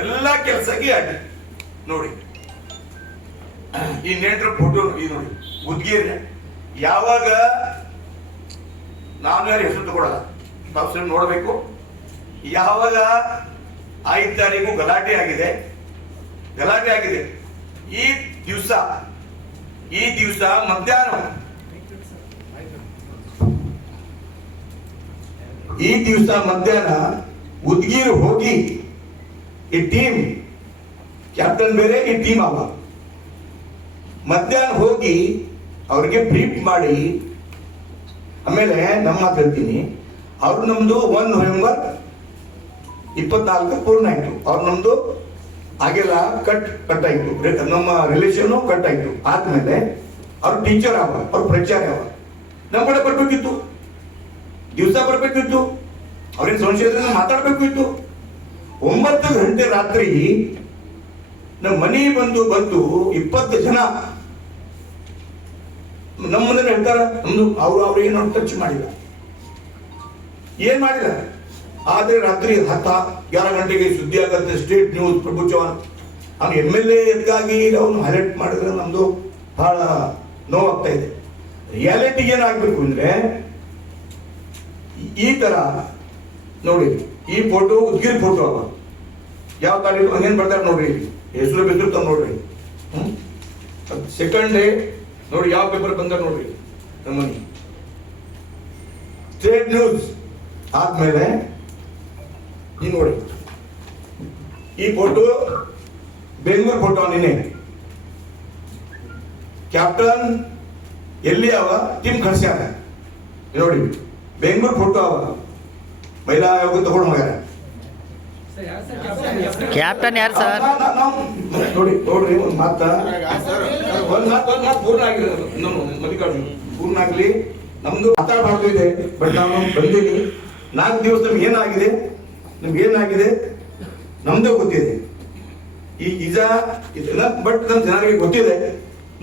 ಎಲ್ಲಾ ಕೆಲಸಕ್ಕೆ ಆಡಿ. ನೋಡಿ ಈ ನೆಂಟ್ರ ಫೋಟೋ ಈ ನೋಡಿ, ಉದ್ಗೀರ್ ಯಾವಾಗ ನಾನು ಯಾರು ಹೆಸರು ತಗೊಳ್ಳಲ್ಲ, ತಾವು ನೋಡಬೇಕು. ಯಾವಾಗ 5 ತಾರೀಕು ಗಲಾಟೆ ಆಗಿದೆ, ಈ ದಿವಸ ಮಧ್ಯಾಹ್ನ ಉದ್ಗೀರ್ ಹೋಗಿ ಈ ಟೀಮ್ ಕ್ಯಾಪ್ಟನ್ ಬೇರೆ, ಈ ಟೀಮ್ ಅವ ಮಧ್ಯಾಹ್ನ ಹೋಗಿ ಅವ್ರಿಗೆ ಬ್ರೀಫ್ ಮಾಡಿ, ಆಮೇಲೆ ನಮ್ಮ ಮಾತು ಹೇಳ್ತೀನಿ, ಅವ್ರು ನಮ್ದು 1 ನವೆಂಬರ್ 24 ಪೂರ್ಣ ಆಯ್ತು. ಅವ್ರು ನಮ್ದು ಹಾಗೆಲ್ಲ ಕಟ್ ಆಯ್ತು, ನಮ್ಮ ರಿಲೇಷನ್ ಕಟ್ ಆಯ್ತು. ಆದ್ಮೇಲೆ ಅವ್ರು ಟೀಚರ್ ಅವ, ಅವ್ರ ಪ್ರಚಾರ ಅವ, ನಮ್ಮ ಕಡೆ ಬರ್ಬೇಕಿತ್ತು, ದಿವಸ ಬರ್ಬೇಕಿತ್ತು, ಅವ್ರೇನು ಸಂಶಯ ಮಾತಾಡ್ಬೇಕಿತ್ತು. 9 ಗಂಟೆ ರಾತ್ರಿ ನಮ್ಮ ಮನೆ ಬಂದು 20 ಜನ ನಮ್ಮ ಮುಂದೆ ಹೇಳ್ತಾರ, ನಮ್ದು ಅವ್ರು ಏನು ಟಚ್ ಮಾಡಿಲ್ಲ, ಏನ್ ಮಾಡಿಲ್ಲ. ಆದ್ರೆ ರಾತ್ರಿ 10-11 ಗಂಟೆಗೆ ಸುದ್ದಿ ಆಗತ್ತೆ, ಸ್ಟೇಟ್ ನ್ಯೂಸ್, ಪ್ರಭು ಚೌಹಾಣ್ ಅವ್ನು MLA ಎದ್ಗಾಗಿ ಅವನು ಹೈಲೈಟ್ ಮಾಡಿದ್ರೆ ನಮ್ದು ಬಹಳ ನೋವಾಗ್ತಾ ಇದೆ. ರಿಯಾಲಿಟಿ ಏನಾಗಬೇಕು ಅಂದ್ರೆ, ಈ ತರ ನೋಡಿ, ಈ ಫೋಟೋ ಉದ್ಗಿರ್ ಫೋಟೋ ಅವ, ಯಾವ ತಾರೀಕು ಹಂಗೇನ್ ಬರ್ತಾರೆ ನೋಡ್ರಿ, ಹೆಸರು ಬೆಸರು ತಂದು ನೋಡ್ರಿ. ಸೆಕೆಂಡ್ ಡೇ ನೋಡಿ ಯಾವ ಪೇಪರ್ ಬಂದ ನೋಡ್ರಿ, ನಮ್ಮನಿ ಸ್ಟೇಟ್ ನ್ಯೂಸ್. ಆದ್ಮೇಲೆ ಈ ನೋಡಿ ಈ ಫೋಟೋ ಬೆಂಗಳೂರು ಫೋಟೋ, ನಿನ್ನೆ ಕ್ಯಾಪ್ಟನ್ ಎಲ್ಲಿ ಅವ ಟೀಮ್ ಕಳ್ಸ್ಯಾರ ನೋಡಿ, ಬೆಂಗಳೂರು ಫೋಟೋ ಅವ, ಮಹಿಳಾ ಆಯೋಗ ತಗೊಂಡು ಹೋಗ್ಯಾರ. ಕ್ಯಾಪ್ಟನ್ ಯಾರು ಸರ್? ನೋಡ್ರಿ ಒಂದು ಮಾತ ಪೂರ್ಣ ಆಗಿರೋದು, ಪೂರ್ಣ ಆಗ್ಲಿ, ನಮ್ದು ಮಾತಾಡಬಾರ್ದು ಇದೆ. ಬಟ್ ನಾವು ಬಂದೀವಿ 4 ದಿವಸ ನಮ್ಗೆ ಏನಾಗಿದೆ ನಮ್ದೇ ಗೊತ್ತಿದೆ. ಈಗ ಇದೆಲ್ಲ ಬಟ್ ನಮ್ಮ ಜನರಿಗೆ ಗೊತ್ತಿದೆ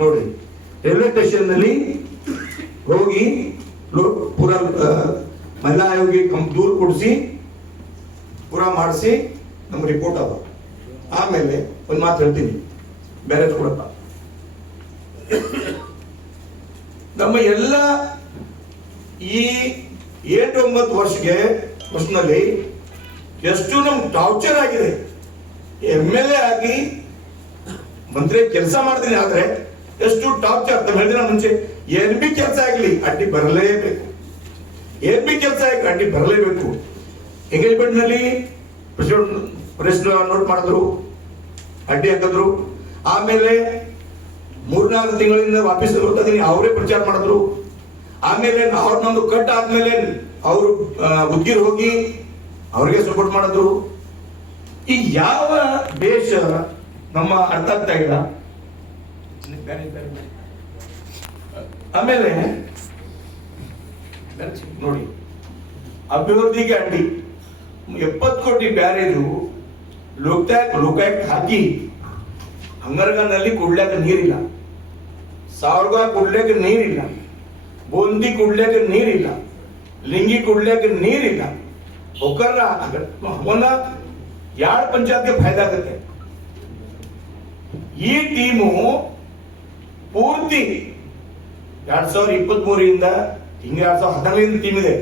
ನೋಡಿ. ರೈಲ್ವೆ ಸ್ಟೇಷನ್ ನಲ್ಲಿ ಹೋಗಿ ಪೂರಾ ಮಹಿಳಾ ಆಯೋಗಕ್ಕೆ ದೂರು ಕೊಡಿಸಿ ಪೂರಾ ಮಾಡಿಸಿ ನಮ್ಮ ರಿಪೋರ್ಟ್ ಅದ. ಆಮೇಲೆ ಒಂದು ಮಾತು ಹೇಳ್ತೀನಿ, ಬೇರೆ ಕೊಡಪ್ಪ. ನಮ್ಮ ಎಲ್ಲ ಈ 8-9 ವರ್ಷದಲ್ಲಿ ಎಷ್ಟು ನಮ್ಗೆ ಟಾರ್ಚರ್ ಆಗಿದೆ. MLA ಆಗಿ ಮಂತ್ರಿ ಕೆಲಸ ಮಾಡ್ತೀನಿ ಆದ್ರೆ ಎಷ್ಟು ಟಾರ್ಚರ್. ಹೇಳಿದ್ರೆ ಮುಂಚೆ ಏನ್ ಬಿ ಕೆಲಸ ಆಗ್ಲಿ ಅಡ್ಡಿ ಬರಲೇಬೇಕು, ಏನ್ ಬಿ ಕೆಲಸ ಆಗ್ಲಿ ಅಡ್ಡಿ ಬರಲೇಬೇಕು. ಎಂಗೇಜ್ಮೆಂಟ್ ನಲ್ಲಿ ಪ್ರೆಸ್ ನೋಟ್ ಮಾಡಿದ್ರು, ಅಡ್ಡಿ ಹಾಕಿದ್ರು. ಆಮೇಲೆ 3-4 ತಿಂಗಳಿಂದ ವಾಪಸ್ ಬರ್ತಾ ಇದೀನಿ ಅವರೇ ಪ್ರಚಾರ ಮಾಡಿದ್ರು. ಆಮೇಲೆ ಅವ್ರ ನಮ್ದು ಕಟ್ ಆದ್ಮೇಲೆ ಅವರು ಉದ್ಗಿರ್ ಹೋಗಿ ಅವ್ರಿಗೆ ಸಪೋರ್ಟ್ ಮಾಡಿದ್ರು. ಈ ಯಾವ ದೇಶ ನಮ್ಮ ಅರ್ಥ ಆಗ್ತಾ ಇಲ್ಲ. ಆಮೇಲೆ ನೋಡಿ, ಅಭಿವೃದ್ಧಿಗೆ ಅಡ್ಡಿ 70 ಕೋಟಿ ಬ್ಯಾರೇಜು ಲೋಕಾಯುಕ್ತ ಹಾಕಿ ಹಂಗರ್ಗನಲ್ಲಿ ಕುಡ್ಲಿಕ್ಕೆ ನೀರಿಲ್ಲ, ಸಾವ್ರಗ ಕುಡ್ಲಿಕ್ಕೆ ನೀರಿಲ್ಲ, ಬೋಂದಿ ಕುಡ್ಲಿಕ್ಕೆ ನೀರಿಲ್ಲ, ಲಿಂಗಿ ಕುಡ್ಲಿಕ್ಕೆ ನೀರಿಲ್ಲ. ಒಕ್ಕರ್ರ ಅವನ 2 ಪಂಚಾಯತ್ಗೆ ಫಾಯ್ದಾ ಆಗುತ್ತೆ. ಈ ಟೀಮು ಪೂರ್ತಿ 2023 ಹಿಂಗೆ 2014 ಟೀಮ್ ಇದೆ.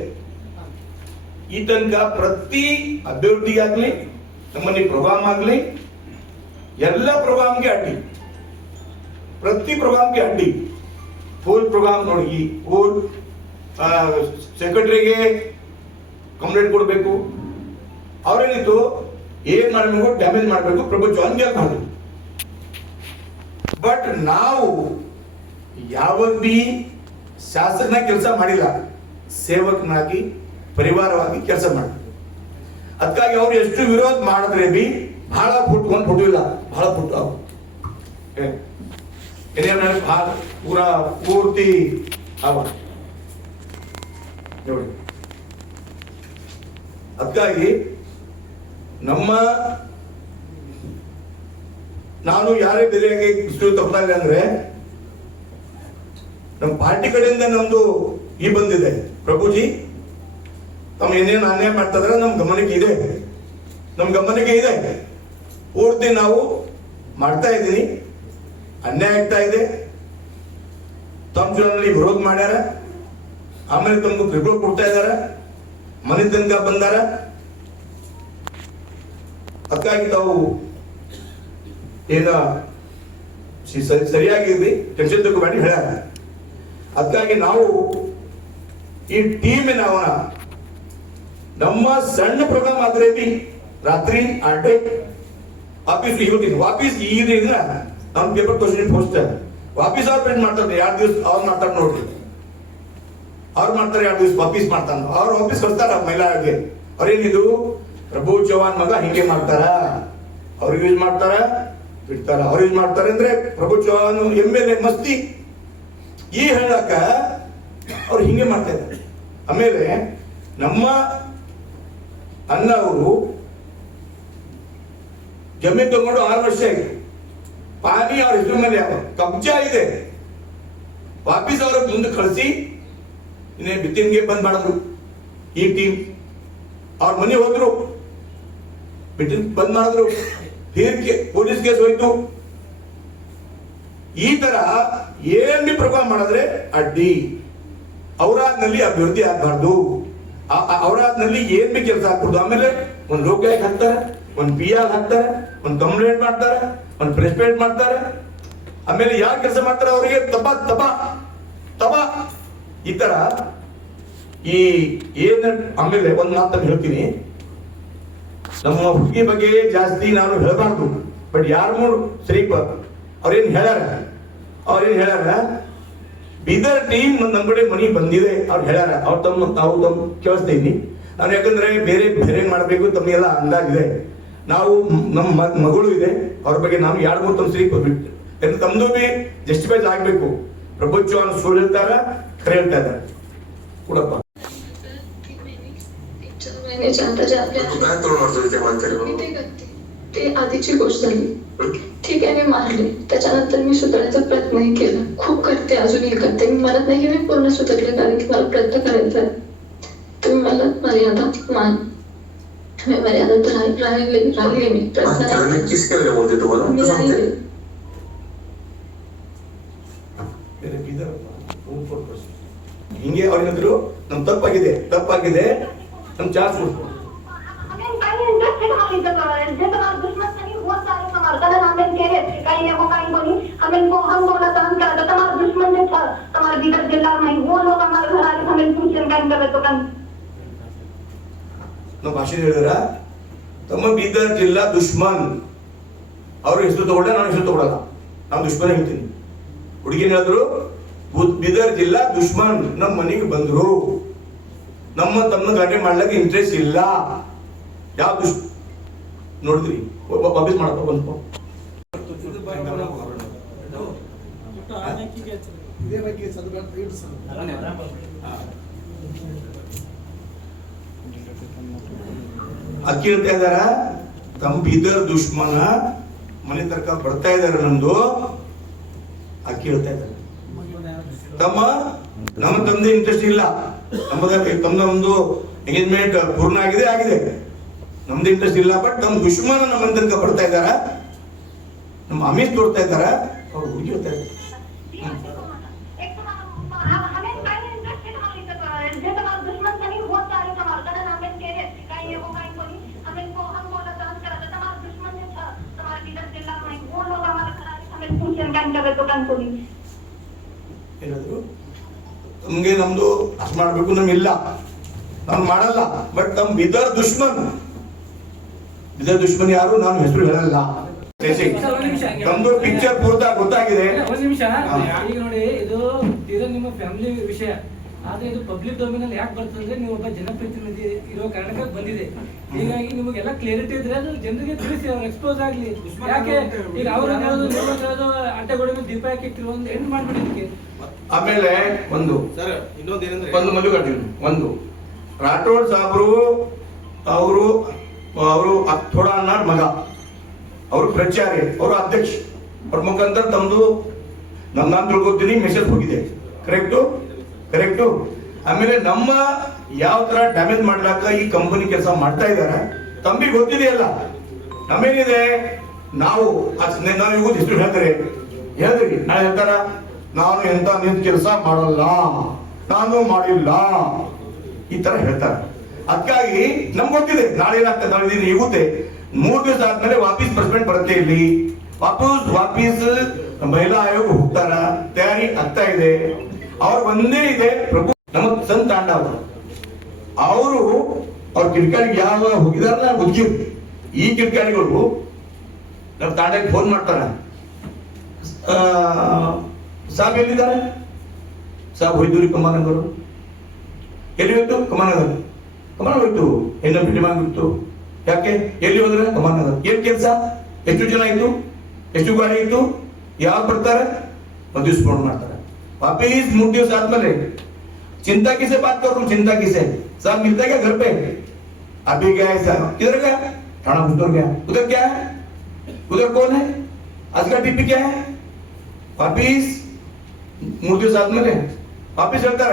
ಈ ತನಕ ಪ್ರತಿ ಅಭಿವೃದ್ಧಿಗಾಗ್ಲಿ ನಮ್ಮಲ್ಲಿ ಪ್ರೋಗ್ರಾಮ್ ಆಗ್ಲಿ ಎಲ್ಲ ಪ್ರೋಗ್ರಾಮ್ಗೆ ಅಡ್ಡಿ, ಪ್ರತಿ ಪ್ರೋಗ್ರಾಮ್ಗೆ ಅಡ್ಡಿ. ಫುಲ್ ಪ್ರೋಗ್ರಾಮ್ ನೋಡಿ, ಈ ಫುಲ್ ಸೆಕ್ರೆಟರಿಗೆ ಕಂಪ್ಲೇಂಟ್ ಕೊಡಬೇಕು. ಅವ್ರೇನಿತ್ತು ಏನ್ ಮಾಡಬೇಕು, ಡ್ಯಾಮೇಜ್ ಮಾಡಬೇಕು, ಪ್ರಪಂಚ ಹಂಗೆ ಮಾಡಬೇಕು. ಬಟ್ ನಾವು ಯಾವಾಗ ಬಿ ಶಾಸಕನ ಕೆಲಸ ಮಾಡಿಲ್ಲ, ಸೇವಕನಾಗಿ ಪರಿವಾರವಾಗಿ ಕೆಲಸ ಮಾಡಬೇಕು. ಅದಕ್ಕಾಗಿ ಅವ್ರು ಎಷ್ಟು ವಿರೋಧ ಮಾಡಿದ್ರೆ ಬಿ ಬಹಳ ಫುಟ್ಟು ಇಲ್ಲ, ಬಹಳ ಫುಟ್ಟು ಅವು ಪೂರಾ ಪೂರ್ತಿ ಅವ ನೋಡಿ. ಅದಕ್ಕಾಗಿ ನಾನು ಯಾರೇ ಬೆಲೆಯಾಗಿ ತಪ್ಪಾ ಇಲ್ಲ ಅಂದ್ರೆ ನಮ್ಮ ಪಾರ್ಟಿ ಕಡೆಯಿಂದ ನಮ್ದು ಈ ಬಂದಿದೆ, ಪ್ರಭುಜಿ ತಮ್ಮ ಏನೇನು ಅನ್ಯಾಯ ಮಾಡ್ತಿದ್ರೆ ನಮ್ ಗಮನಕ್ಕೆ ಇದೆ, ಪೂರ್ತಿ ನಾವು ಮಾಡ್ತಾ ಇದ್ದೀನಿ. ಅನ್ಯಾಯ ಆಗ್ತಾ ಇದೆ, ತಮ್ಮ ಜೊತೆಯಲ್ಲಿ ವಿರೋಧ ಮಾಡ್ಯಾರ, ಆಮೇಲೆ ತಮ್ಗೆ ರಿಪೋರ್ಟ್ ಕೊಡ್ತಾ ಇದಾರ, ಮನೆ ತನಕ ಬಂದಾರ. ಅದಕ್ಕಾಗಿ ತಾವು ಏನ ಸರಿಯಾಗಿರ್ರಿ, ಟೆನ್ಷನ್ ತಗೋಬೇಡಿ ಹೇಳ್ಯಾರ. ಅದಕ್ಕಾಗಿ ನಾವು ಈ ಟೀಮಿನ ನಮ್ಮ ಸಣ್ಣ ಪ್ರೋಗ್ರಾಮ್ ಆದ್ರೆ ಬಿ ರಾತ್ರಿ ಆಟೆ ವಾಪಸ್ ಇವತ್ತಿನ ವಾಪಸ್ ಈಗ ನಮ್ಮ ಪೇಪರ್ ಕ್ವಶನ್ ಪೋಸ್ಟರ್ ವಾಪಸ್ ಅವ್ರು ಪ್ರಿಂಟ್ ಮಾಡ್ತಾರೆ. 2 ದಿವಸ ಅವ್ರು ಮಾಡ್ತಾರೆ ನೋಡ್ರಿ, ಅವ್ರು ಮಾಡ್ತಾರೆ 2 ದಿವಸ ವಾಪಸ್ ಮಾಡ್ತಾರ. ಅವ್ರು ವಾಪಸ್ ಕಳಿಸ್ತಾರ ಮಹಿಳೆಗೆ. ಅವ್ರೇನಿದು ಪ್ರಭು ಚೌಹಾಣ್ ಮಗ ಹಿಂಗೆ ಮಾಡ್ತಾರ, ಅವ್ರು ಯೂಸ್ ಮಾಡ್ತಾರ ಬಿಡ್ತಾರ, ಅವ್ರು ಯೂಸ್ ಮಾಡ್ತಾರೆ ಅಂದ್ರೆ ಪ್ರಭು ಚೌಹಾಣ್ MLA ಮಸ್ತಿ ಈ ಹೇಳಕ ಅವ್ರು ಹಿಂಗೆ ಮಾಡ್ತಾ ಇದ್ದಾರೆ. ಆಮೇಲೆ ನಮ್ಮ ಅಣ್ಣ ಅವರು ಜಮೀನು ತಗೊಂಡು 6 ವರ್ಷ ಆಗಿದೆ, ಪಾನಿ ಅವ್ರ ಹೆಸರು ಮೇಲೆ ಕಬ್ಜಾ ಇದೆ. ವಾಪಸ್ ಅವ್ರ ಮುಂದೆ ಕಳಿಸಿ ಇನ್ನೇ ಬಿತ್ತಿನ್ಗೆ ಬಂದ್ ಮಾಡಿದ್ರು. ಈ ಟೀಮ್ ಅವ್ರ ಮನೆ ಹೋದ್ರು, ಬಿಟ್ಟಿನ್ ಬಂದ್ ಮಾಡಿದ್ರು, ಪೊಲೀಸ್ ಕೇಸ್ ಹೋಯ್ತು. ಈ ತರ ಏನ್ ಬಿ ಪ್ರೋಗ್ರಾಮ್ ಮಾಡಿದ್ರೆ ಅಡ್ಡಿ. ಔರಾದ್ನಲ್ಲಿ ಅಭಿವೃದ್ಧಿ ಆಗ್ಬಾರ್ದು, ಔರಾದ್ನಲ್ಲಿ ಏನ್ ಬಿ ಕೆಲಸ ಆಗ್ಬಾರ್ದು. ಆಮೇಲೆ ಒಂದು ಲೋಕಾಯುಕ್ತ ಹಾಕ್ತಾರೆ, ಒಂದು PR ಹಾಕ್ತಾರೆ, ಒಂದು ಕಂಪ್ಲೇಂಟ್ ಮಾಡ್ತಾರೆ, ಒಂದು ಪ್ರೆಸ್ ಮೀಟ್ ಮಾಡ್ತಾರೆ. ಆಮೇಲೆ ಯಾರು ಕೆಲಸ ಮಾಡ್ತಾರೆ ಅವರಿಗೆ ತಬ ಈ ತರ ಈ ಏನ್. ಆಮೇಲೆ ಒಂದ್ ಮಾತನ್ನು ಹೇಳ್ತೀನಿ, ನಮ್ಮ ಹುಡುಗಿ ಬಗ್ಗೆ ಜಾಸ್ತಿ ನಾನು ಹೇಳಬಾರ್ದು. ಬಟ್ ಯಾರು ಸರಿ ಅವ್ರೇನ್ ಹೇಳ್ಯಾರ ಬೀದರ್ ಟೀಮ್ ನಮ್ಮ ಕಡೆ ಮನಿ ಬಂದಿದೆ ಅವ್ರು ಹೇಳ್ಯಾರ. ಅವ್ರು ತಮ್ಮ ಕೇಳಿಸ್ತೀನಿ ನಾನು, ಯಾಕಂದ್ರೆ ಬೇರೆ ಮಾಡ್ಬೇಕು ತಮ್ಗೆಲ್ಲ ಅಂದಾಗಿದೆ. ನಾವು ನಮ್ಮ ಮಗಳು ಇದೆ, ಅವ್ರ ಬಗ್ಗೆ ನಾನು 2-3 ತಮ್ಮ ಸರಿ ಬಿಟ್ಟು ತಮ್ದು ಬಿ ಜಸ್ಟಿಫೈಸ್ ಆಗ್ಬೇಕು. ಪ್ರಪಂಚ ಸುಳ್ಳು ಹೇಳ್ತಾರ, ಖರೆ ಹೇಳ್ತಾ ಇದ್ದಾರೆ ಕೂಡಪ್ಪ. मैंने जानता ते आधीची गोष्ट झाली. ठीक आहे, मी मारले. त्याच्यानंतर मी सुधारायचा प्रयत्नही केला. खूप करते, अजूनही करते. मी म्हणत नाही की मी पूर्ण सुधारले, कारण की मला प्रयत्न करायचा आहे. तुम्ही मला मर्यादा मान. मी मर्यादा तर राहिले मी प्रयत्न नाही. किसके लिए बोलते तुम्हाला मी राहिले. ಬೇರೆ ಬೀದರ್ ಹಿಂಗೆ ಅವ್ರೇನಾದ್ರು ನಮ್ ತಪ್ಪಾಗಿದೆ ನಮ್ ಚಾನ್ಸ್ ಕೊಡ್ತಾರೆ. हमें काही इंटरेस्ट है हमारी जे तुम्हारा दुश्मन नहीं वो सारे समर्थन हमें कह रहे थे कहीं वो कहीं बोली हमें को हम बोला था हम कहा था तुम्हारा दुश्मन जो था तुम्हारा बीदर जिला में वो लोग हमारे घर आके हमें पूछने कहीं कर तो कहीं ನಾವು ಭಾಷೆ ಹೇಳಿದ್ರ ತಮ್ಮ ಬೀದರ್ ಜಿಲ್ಲಾ ದುಶ್ಮನ್ ಅವ್ರ ಹೆಸರು ತಗೊಳ್ಳ, ನಾನು ಹೆಸರು ತಗೊಳ್ಳಲ್ಲ, ನಾನು ದುಶ್ಮನ್ ಹೇಳ್ತೀನಿ. ಹುಡುಗಿನ ಹೇಳಿದ್ರು ಬೀದರ್ ಜಿಲ್ಲಾ ದುಶ್ಮನ್ ನಮ್ಮ ಮನೆಗೆ ಬಂದ್ರು, ನಮ್ಮ ತಮ್ಮ ಗಲಾಟೆ ಮಾಡ್ಲಿಕ್ಕೆ ಇಂಟ್ರೆಸ್ಟ್ ಇಲ್ಲ. ಯಾವ ನೋಡಿದ್ರಿ ವಾಪಸ್ ಮಾಡಪ್ಪ ಬಂದ್ಕೊ. ಅಕ್ಕಿ ಹೇಳ್ತಾ ಇದಾರ ತಮ್ಮ ಬೀದರ್ ದುಶ್ಮನ ಮನೆ ತನಕ ಬರ್ತಾ ಇದಾರೆ. ನಮ್ದು ಅಕ್ಕಿ ಹೇಳ್ತಾ ಇದ್ದಾರೆ ನಮ್ಮ ತಂದೆ ಇಂಟ್ರೆಸ್ಟ್ ಇಲ್ಲ, ನಮ್ದು ಎಂಗೇಜ್ಮೆಂಟ್ ಪೂರ್ಣ ಆಗಿದೆ, ನಮ್ದು ಇಂಟ್ರೆಸ್ಟ್ ಇಲ್ಲ. ಬಟ್ ನಮ್ಮ ದುಶ್ಮನ ನಮ್ಮ ಮನೆ ತನಕ ಬರ್ತಾ ಇದಾರ, ನಮ್ಮ ಅಮೀಸ್ ತೋರ್ತಾ ಇದಾರ, ಅವ್ರು ಹುಡುಗಿ ಹೇಳ್ತಾ ಇದ್ದಾರೆ. हमें काही इंटरेस्ट है हमारी जे तुम्हारा दुश्मन नहीं वो सारे समर्थन हमें कह रहे थे कहीं वो कहीं बोली हमें को हम बोला था हम कहा था तुम्हारा दुश्मन जो था तुम्हारा बीदर जिला में वो लोग हमारे घर आके हमें पूछने कहीं कर तो कहीं बोली ಏನಾದ್ರು ನಮ್ಗೆ ನಮ್ದು ಅಷ್ಟು ಮಾಡ್ಬೇಕು ನಮ್ಗಿಲ್ಲ, ನಾನು ಮಾಡಲ್ಲ. ಬಟ್ ನಮ್ಮ ಬೀದರ್ ದುಶ್ಮನ್ ಯಾರು ನಾನು ಹೆಸರು ಹೇಳಲ್ಲ. ನಮ್ದು ಪಿಕ್ಚರ್ ಪೂರ್ತ ಗೊತ್ತಾಗಿದೆ. ಒಂದು ನಿಮಿಷ, ಈಗ ನೋಡಿ ಇದು ನಿಮ್ಮ ಫ್ಯಾಮಿಲಿ ವಿಷಯ, ಆದ್ರೆ ಇದು ಪಬ್ಲಿಕ್ ಡೊಮೇನ್ ಅಲ್ಲಿ ಯಾಕೆ ಬರ್ತದೆ, ನೀವು ಒಬ್ಬ ಜನಪ್ರತಿನಿಧಿ ಇರೋ ಕಾರಣಕ್ಕೆ ಬಂದಿದೆ. ಹೀಗಾಗಿ ನಿಮಗೆಲ್ಲ ಕ್ಲಿಯರಿಟಿ ಇದ್ರೆ ಅದು ಜನರಿಗೆ ತಿಳಿಸಿ, ಅವ್ರು ಎಕ್ಸ್ಪೋಸ್ ಆಗ್ಲಿ. ಯಾಕೆ ಈಗ ಅವ್ರು ಹೇಳೋದು ಅಡ್ಡಗೋಡೆ ದೀಪ ಯಾಕೆ ಇಟ್ಟಿರೋ ಒಂದು ಎಂಡ್ ಮಾಡ್ಬಿಟ್ಟಿದ್ದಕ್ಕೆ. ಆಮೇಲೆ ಒಂದು ಮದುವೆ ಕಟ್ಟಿದ್ರು. ಒಂದು ರಾಠೋಡ್ ಸಾಬ್ರು ಅವರು ಥೋಡಾ ಅನ್ನಾರ್ ಮಗ, ಅವರು ಪ್ರಚಾರಿ, ಅವರು ಅಧ್ಯಕ್ಷ, ಅವ್ರ ಮುಖಾಂತರ ತಮ್ದು ನಾನು ತಿಳ್ಕೊತೀನಿ ಮೆಸೇಜ್ ಹೋಗಿದೆ. ಕರೆಕ್ಟು. ಆಮೇಲೆ ನಮ್ಮ ಯಾವ ತರ ಡ್ಯಾಮೇಜ್ ಮಾಡ್ಲಾಕ ಈ ಕಂಪನಿ ಕೆಲಸ ಮಾಡ್ತಾ ಇದಾರೆ ತಮ್ಮಿಗೆ ಗೊತ್ತಿದೆಯಲ್ಲ. ನಮೇನಿದೆ ನಾವು ಇವ್ರು ಎಷ್ಟು ಹೇಳಿದ್ರಿ ನಾಳೆ ಹೇಳ್ತಾರ ನಾನು ಎಂತ ನಿಂತ ಕೆಲಸ ಮಾಡಲ್ಲ, ನಾನು ಮಾಡಿಲ್ಲ, ಈ ತರ ಹೇಳ್ತಾರೆ. ಅದಕ್ಕಾಗಿ ನಮ್ಗೆ ಗೊತ್ತಿದೆ ನಾಳೆ ಏನಾಗ್ತದೆ, ನಾಳೆ ದಿನ ಇಗುತ್ತೆ. 3 ದಿವಸ ಆದ್ಮೇಲೆ ವಾಪಸ್ ಪ್ರೆಸಿಡೆಂಟ್ ಬರುತ್ತೆ. ಇಲ್ಲಿ ವಾಪಸ್ ಮಹಿಳಾ ಆಯೋಗ ಹೋಗ್ತಾರ, ತಯಾರಿ ಆಗ್ತಾ ಇದೆ. ಅವ್ರ ಒಂದೇ ಇದೆ ಪ್ರಭು ನಮ್ಮ ಸಂತ ತಾಂಡ ಅವರು ಅವ್ರ ಕಿರ್ಕಾರಿಗೆ ಯಾವ ಹೋಗಿದಾರ ಗೊತ್ತಿರು. ಈ ಕಿರ್ಕಾರಿಗಳು ನಮ್ಮ ತಾಂಡಕ್ಕೆ ಫೋನ್ ಮಾಡ್ತಾರ, ಸಾಬ್ ಎಲ್ಲಿದ್ದಾರೆ, ಸಾಬ್ ಹೋಯ್ತು ರೀ ಕಮಾನಗರು. ಎಲ್ಲಿ ಹೋಯ್ತು? ಕಮಾನಗರ್ ಹೋಯ್ತು. ಏನೋ ಭೇಟಿ ಮಾಡಿತ್ತು. ಯಾಕೆ ಎಲ್ಲಿ ಹೋದ್ರೆ? ಕಮಾನಗರ್. ಏನ್ ಕೆಲಸ? ಎಷ್ಟು ಜನ ಇತ್ತು, ಎಷ್ಟು ಗಾಡಿ ಇತ್ತು, ಯಾರು ಬರ್ತಾರೆ, ಮದುವೆ ಫೋನ್ ಮಾಡ್ತಾರೆ. वापिस 3 दिवस आदमेले चिंता किसे बात करूं, चिंता किसे? साहब मिलता क्या घर पे? अभी गया है साहब, किधर गया? थाना उधर गया. उधर क्या है? उधर कौन है? आज का टीपी क्या है? वापिस 3 दिवस आदमेले वापिस ಹೇಳ್ತಾರ.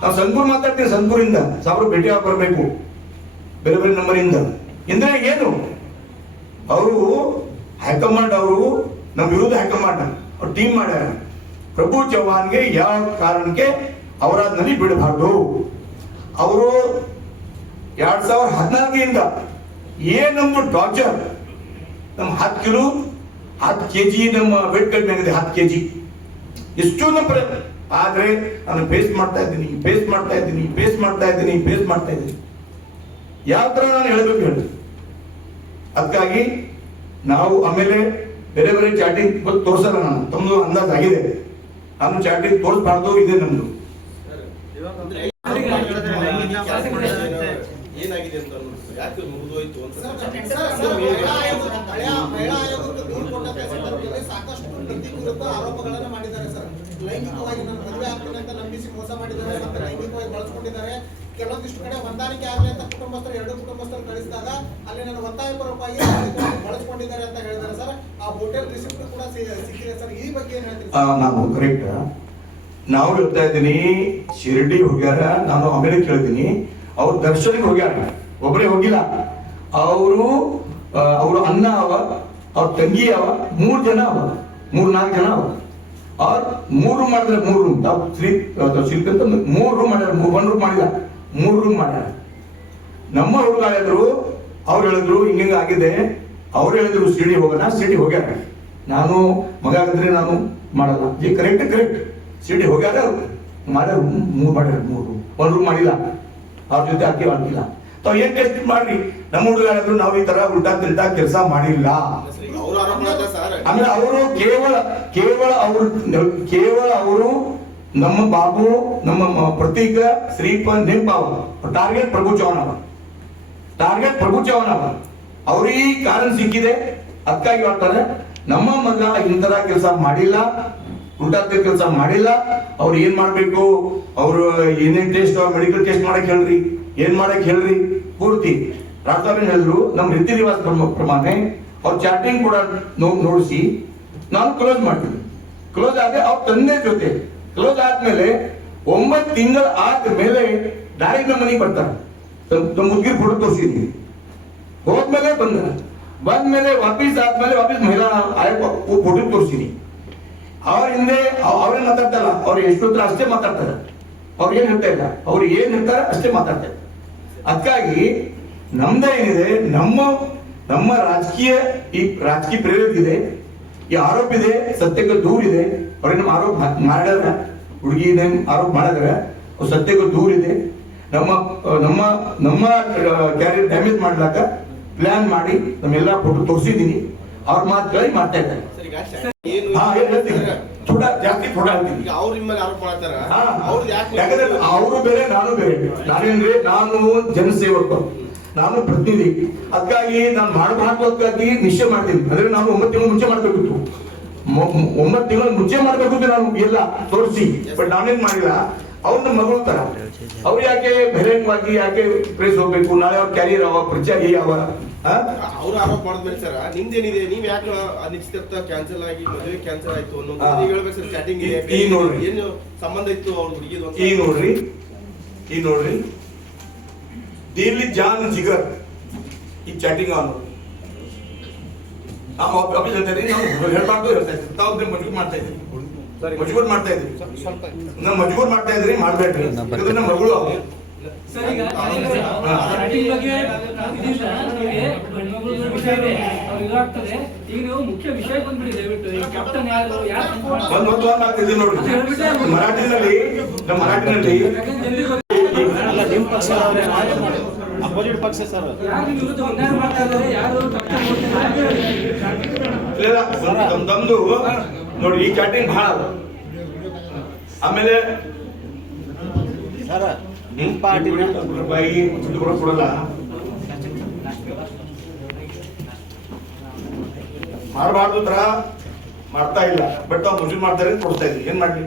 ನಾವು ಸಂಗೂರ್ ಮಾತಾಡ್ತೀವಿ, ಸಂಗೂರಿಂದ ಸಾಬ್ರು ಭೇಟಿ ಆಗಿ ಬರಬೇಕು ಬೇರೆ ನಂಬರ್ ಇಂದ. ಅಂದ್ರೆ ಏನು, ಅವರು ಹೈಕಮಾಂಡ್, ಅವರು ನಮ್ಮ ವಿರುದ್ಧ ಹೈಕಮಾಂಡ್ ಅವ್ರು ಟೀಮ್ ಮಾಡ್ಯಾರ. ಪ್ರಭು ಚವ್ಹಾಣ್ಗೆ ಯಾವ ಕಾರಣಕ್ಕೆ ಅವರಾದ್ನಲ್ಲಿ ಬಿಡಬಾರ್ದು. ಅವರು 2014 ಏನ್ ನಮ್ದು ಟಾರ್ಚರ್, ನಮ್ಮ 10 kg ನಮ್ಮ ವೇಟ್ ಕಡಿಮೆ ಆಗಿದೆ, 10 kg ಎಷ್ಟು ನಮ್ಮ. ಆದ್ರೆ ನಾನು ಫೇಸ್ ಮಾಡ್ತಾ ಇದ್ದೀನಿ. ಯಾವ ತರ ನಾನು ಹೇಳ್ಬೇಕು ಹೇಳಿ. ಅದಕ್ಕಾಗಿ ನಾವು ಆಮೇಲೆ ಬೇರೆ ಚಾಟಿಂಗ್ ತೋರ್ಸಲ್ಲ. ನಾನು ತಮ್ಮದು ಅಂದಾಜ್ ಆಗಿದೆ, ನಾನು ಚಾಟಿಂಗ್ ತೋರಿಸಬಾರ್ದು, ಇದೆ ನಮ್ದು. ಏನಾಗಿದೆ ಅಂತ ಯಾಕೆ ಮುಗಿದೋಯ್ತು ಅಂತ ಸಾಕಷ್ಟು ಪ್ರತಿಕೂಲಕ ಆರೋಪಗಳನ್ನು ಮಾಡಿದ್ದಾರೆ ಸರ್. ಲೈಂಗಿಕವಾಗಿ ನನ್ನ ಮದುವೆ ಆಗ್ತದೆ ಅಂತ ನಂಬಿಸಿ ಮೋಸ ಮಾಡಿದ್ದಾರೆ, ಲೈಂಗಿಕವಾಗಿ ಬಳಸ್ಕೊಂಡಿದ್ದಾರೆ. ಕೆಲವೊಂದಿಷ್ಟು ಕಡೆ ಹೊಂದಾಣಿಕೆ ಆಗಲಿ ಅಂತ ಕುಟುಂಬಸ್ಥರು ಎರಡು ಕುಟುಂಬಸ್ಥರು ಕಳಿಸಿದಾಗ ಅಲ್ಲಿ ನನ್ನ ಒತ್ತಾಯಪೂರ್ವಕವಾಗಿ ಬಳಸ್ಕೊಂಡಿದ್ದಾರೆ ಅಂತ ಹೇಳಿದ್ದಾರೆ ಸರ್. ಆ ಹೋಟೆಲ್ ರಿಸಿಪ್ಟ್ ಕೂಡ ಸಿಕ್ಕಿದೆ ಸರ್. ಈ ಬಗ್ಗೆ ಏನ್ ಹೇಳ್ತೀರಿ? ನಾನು ಕರೆಕ್ಟ್. ನಾವು ಹೇಳ್ತಾ ಇದ್ದೀನಿ, ಶಿರಡಿ ಹೋಗ್ಯಾರ, ನಾನು ಆಮೇಲೆ ಕೇಳ್ತೀನಿ. ಅವ್ರು ದರ್ಶನಕ್ಕೆ ಹೋಗ್ಯಾರ, ಒಬ್ಬರೇ ಹೋಗಿಲ್ಲ. ಅವರು ಅಣ್ಣ ಅವ, ಅವ್ರ ತಂಗಿ ಅವ, 3 ಜನ ಅವ, 3-4 ಜನ ಅವ. ಅವ್ರು 3 ರೂಮ್ ಮಾಡಿದ್ರೆ 3 ರೂಮ್ ಶಿಲ್ಪಿ ಅಂತ 3 ರೂಮ್ ಮಾಡ್ಯಾರ. 1 ರೂಮ್ ಮಾಡಿಲ್ಲ, 3 ರೂಮ್ ಮಾಡ್ಯಾರ. ನಮ್ಮ ಹುಡುಗ ಹೇಳಿದ್ರು, ಅವ್ರು ಹೇಳಿದ್ರು ಹಿಂಗ ಆಗಿದೆ. ಅವ್ರು ಹೇಳಿದ್ರು ಶಿರಡಿ ಹೋಗೋಣ, ಶಿರಡಿ ಹೋಗ್ಯಾರ. ನಾನು ಮಗ ಆಗಿದ್ರೆ ನಾನು ಮಾಡಲ್ಲ. ಕರೆಕ್ಟ್ ಶಿರಡಿ ಹೋಗ್ಯಾರ, ಮಾಡ್ಯಾರ. 3 ಮಾಡ್ಯಾರ, 3 ರೂಮ್, 1 ರೂಮ್ ಮಾಡಿಲ್ಲ. ಅವ್ರ ಜೊತೆ ಆಗಿಲ್ಲ. ತಾವ್ ಏನ್ ಟೆಸ್ಟ್ ಮಾಡ್ರಿ. ನಮ್ಮ ಹುಡುಗ ಹೇಳಿದ್ರು ನಾವು ಈ ತರ ಉಲ್ಟಾ ತಿಲ್ಟಾ ಕೆಲಸ ಮಾಡಿಲ್ಲ. ಅವ್ರು ಆರೋಪ ಮಾಡ್ತಾರೆ ಸರ್. ಆಮೇಲೆ ಅವರು ಕೇವಲ ಅವರು ನಮ್ಮ ಬಾಬು, ನಮ್ಮ ಪ್ರತೀಕ, ಶ್ರೀಪ, ನಿಂಪಾವ, ಟಾರ್ಗೆಟ್ ಪ್ರಭು ಚೌಹಾಣ್ ಅವ. ಅವ್ರಿಗೆ ಕಾರಣ ಸಿಕ್ಕಿದೆ, ಅದಕ್ಕಾಗಿ ಹೇಳ್ತಾರೆ ನಮ್ಮ ಮಗ ಇಂತರ ಕೆಲಸ ಮಾಡಿಲ್ಲ, ಉಲ್ಟಾ ಕೆಲಸ ಮಾಡಿಲ್ಲ. ಅವ್ರು ಏನ್ ಮಾಡ್ಬೇಕು, ಅವ್ರು ಏನೇನ್ ಟೆಸ್ಟ್, ಮೆಡಿಕಲ್ ಟೆಸ್ಟ್ ಮಾಡಕ್ ಹೇಳ್ರಿ, ಏನ್ ಮಾಡಕ್ ಹೇಳ್ರಿ ಪೂರ್ತಿ. ರಾಷ್ಟ್ರಪತಿ ಹೇಳಿದ್ರು ನಮ್ಮ ರೀತಿ ರಿವಾಜ್ ಪ್ರಮಾಣ ಅವ್ರ ಚಾಟಿಂಗ್ ಕೂಡ ನೋಡಿಸಿ ನಾನು ಕ್ಲೋಸ್ ಮಾಡ್ತೀನಿ. ಕ್ಲೋಸ್ ಆದ್ರೆ ಅವ್ರ ತಂದೆ ಜೊತೆ ಕ್ಲೋಸ್ ಆದ್ಮೇಲೆ 9 ತಿಂಗಳು ಆದ್ಮೇಲೆ ಡೈರೆಕ್ಟ್ ನಮ್ಮ ಮನೆಗೆ ಬರ್ತಾರೆ. ನಮ್ಮ ಮುದ್ಗಿರ್ ಫೋಟೋ ತೋರಿಸಿದ್ವಿ. ಹೋದ್ಮೇಲೆ ಬಂದ್ಮೇಲೆ ವಾಪಸ್ ಆದ್ಮೇಲೆ ಮಹಿಳಾ ಆಯೋಗ ಫೋಟೋ ತೋರಿಸಿನಿ. ಅವ್ರ ಹಿಂದೆ ಅವ್ರೇನ್ ಮಾತಾಡ್ತಾರ, ಅವ್ರು ಎಷ್ಟೊತ್ತರ ಅಷ್ಟೇ ಮಾತಾಡ್ತಾರೆ. ಅವ್ರು ಏನ್ ಹೇಳ್ತಾ ಇಲ್ಲ, ಅವ್ರು ಏನ್ ಹೇಳ್ತಾರೆ ಅಷ್ಟೇ ಮಾತಾಡ್ತಾರೆ. ಅದಕ್ಕಾಗಿ ನಮ್ದೇ ಏನಿದೆ, ನಮ್ಮ ರಾಜಕೀಯ ಪ್ರೇರಿತ ಇದೆ, ಈ ಆರೋಪ ಇದೆ, ಸತ್ಯಕ್ಕೆ ದೂರ ಇದೆ. ಅವ್ರೇನು ಆರೋಪ ಮಾಡ್ಯಾರ, ಹುಡುಗಿ ಆರೋಪ ಮಾಡಿದ್ರ, ಅವ್ರು ಸತ್ಯಕ್ಕೆ ದೂರ ಇದೆ. ನಮ್ಮ ಕ್ಯಾರಿಯರ್ ಡ್ಯಾಮೇಜ್ ಮಾಡ್ಲಾಕ ಪ್ಲಾನ್ ಮಾಡಿ ನಮ್ಮೆಲ್ಲ ಫೋಟೋ ತೋರಿಸಿದೀನಿ. ಅವ್ರ ಮಾತುಗಳು ಮಾಡ್ತಾ ಇದ್ದಾರೆ. ಜಾಸ್ತಿ ಫೋಟೋ ಹಾಕ್ತೀನಿ. ಅವ್ರು ನಿಮ್ಮಲ್ಲಿ ಆರೋಪ ಮಾಡ್ತಾರ. ಯಾಕಂದ್ರೆ ಅವರು ಬೇರೆ, ನಾನು ಬೇರೆ. ನಾನೇನ್ರಿ, ನಾನು ಜನಸೇವಕ, ನಾನು ಪ್ರತಿನಿಧಿ. ಅದಕ್ಕಾಗಿ ನಾನು ಮಾಡಬಾರ್ದಕ್ಕಾಗಿ ನಿಶ್ಚಯ ಮಾಡ್ತೀನಿ. ಅಂದ್ರೆ ನಾನು 9 ತಿಂಗಳು ಮುಂಚೆ ಮಾಡ್ಬೇಕಿತ್ತು, 9 ತಿಂಗಳು ಮುಂಚೆ ಮಾಡ್ಬೇಕಿತ್ತು ನಾನು ಎಲ್ಲ ತೋರಿಸಿ. ಬಟ್ ನಾನೇನ್ ಮಾಡಿಲ್ಲ. ಅವ್ರನ್ನ ಮಗಳು ತರ ಅವ್ರು ಯಾಕೆ ಬಹಿರಂಗವಾಗಿ ಯಾಕೆ ಪ್ರೇಸ್ ಹೋಗ್ಬೇಕು? ನಾಳೆ ಅವ್ರ ಕ್ಯಾರಿಯರ್ ಅವ, ಪರಿಚಯ ಯಾವ ಅವ್ರು ಆರೋಪ ಮಾಡಿದ್ಮೇಲೆ ಸರ್ ನಿಮ್ದೇನಿದೆ, ನೀವ್ ಯಾಕೆ ನಿಶ್ಚಿತಾರ್ಥ ಕ್ಯಾನ್ಸಲ್ ಆಗಿ ಮದುವೆ ಕ್ಯಾನ್ಸಲ್ ಆಯ್ತು ಅನ್ನೋದು ಹೇಳ್ಬೇಕು ಸರ್. ಚಾಟಿಂಗ್ ಇದೆ, ಏನು ಸಂಬಂಧ ಇತ್ತು ಅವ್ರ ಹುಡುಗಿದು? ಈ ನೋಡ್ರಿ ದಿಲ್ಲಿ ಜಾನ್ ಜಿಗರ್ ಈ ಚಾಟಿಂಗ್ ಅನ್ನೋದು ನಾವು ಆಫೀಸ್ ಹೇಳ್ತಾ ಇದ್ದೀವಿ. ನಾವು ಹೇಳ್ಬಾರ್ದು ಹೇಳ್ತಾ ಇದ್ದೀವಿ. ತಾವು ಮಜಬೂರ್ ಮಾಡ್ತಾ ಇದ್ದೀವಿ, ಮಜಬೂರ್ ಮಾಡ್ತಾ ಇದ್ರಿ, ಮಾಡ್ಬೇಡ್ರಿ. ನಮ್ಮ ಮಗಳು ಅವ್ರು ಸರ್, ಈಗ ಚಾಟಿಂಗ್ ಬಗ್ಗೆ ಇದಾಗ್ತದೆ. ಈಗ ನೀವು ಮುಖ್ಯ ವಿಷಯ ಬಂದ್ಬಿಡಿ ದಯವಿಟ್ಟು. ಈ ಕ್ಯಾಪ್ಟನ್ ಯಾರು ಆಗ್ತಿದ್ದೀವಿ ನೋಡ್ರಿ. ಮರಾಠಿನಲ್ಲಿ ನಿಮ್ಮ ಪಕ್ಷ ಅಪೋಸಿಟ್ ಪಕ್ಷ ಸರ್, ಯಾರು ವಿರುದ್ಧ ಒತ್ತಾಯ ಮಾಡ್ತಾ ಇದ್ದಾರೆ, ಯಾರು ನಮ್ದು ನೋಡಿ. ಈ ಚಾಟಿಂಗ್ ಬಹಳ ಅದ. ಆಮೇಲೆ ಸರ್ ನಿಮ್ಮ ಪಾರ್ಟಿ ರೂಪಾಯಿ ಕೊಡಲ್ಲ, ಮಾಡಬಾರ್ದು ತರ ಮಾಡ್ತಾ ಇಲ್ಲ. ಬಟ್ ಅವ್ರು ಮುಜುರ್ ಮಾಡ್ತಾರೆ ಕೊಡ್ತಾ ಇದ್ವಿ. ಏನ್ ಮಾಡ್ಲಿ,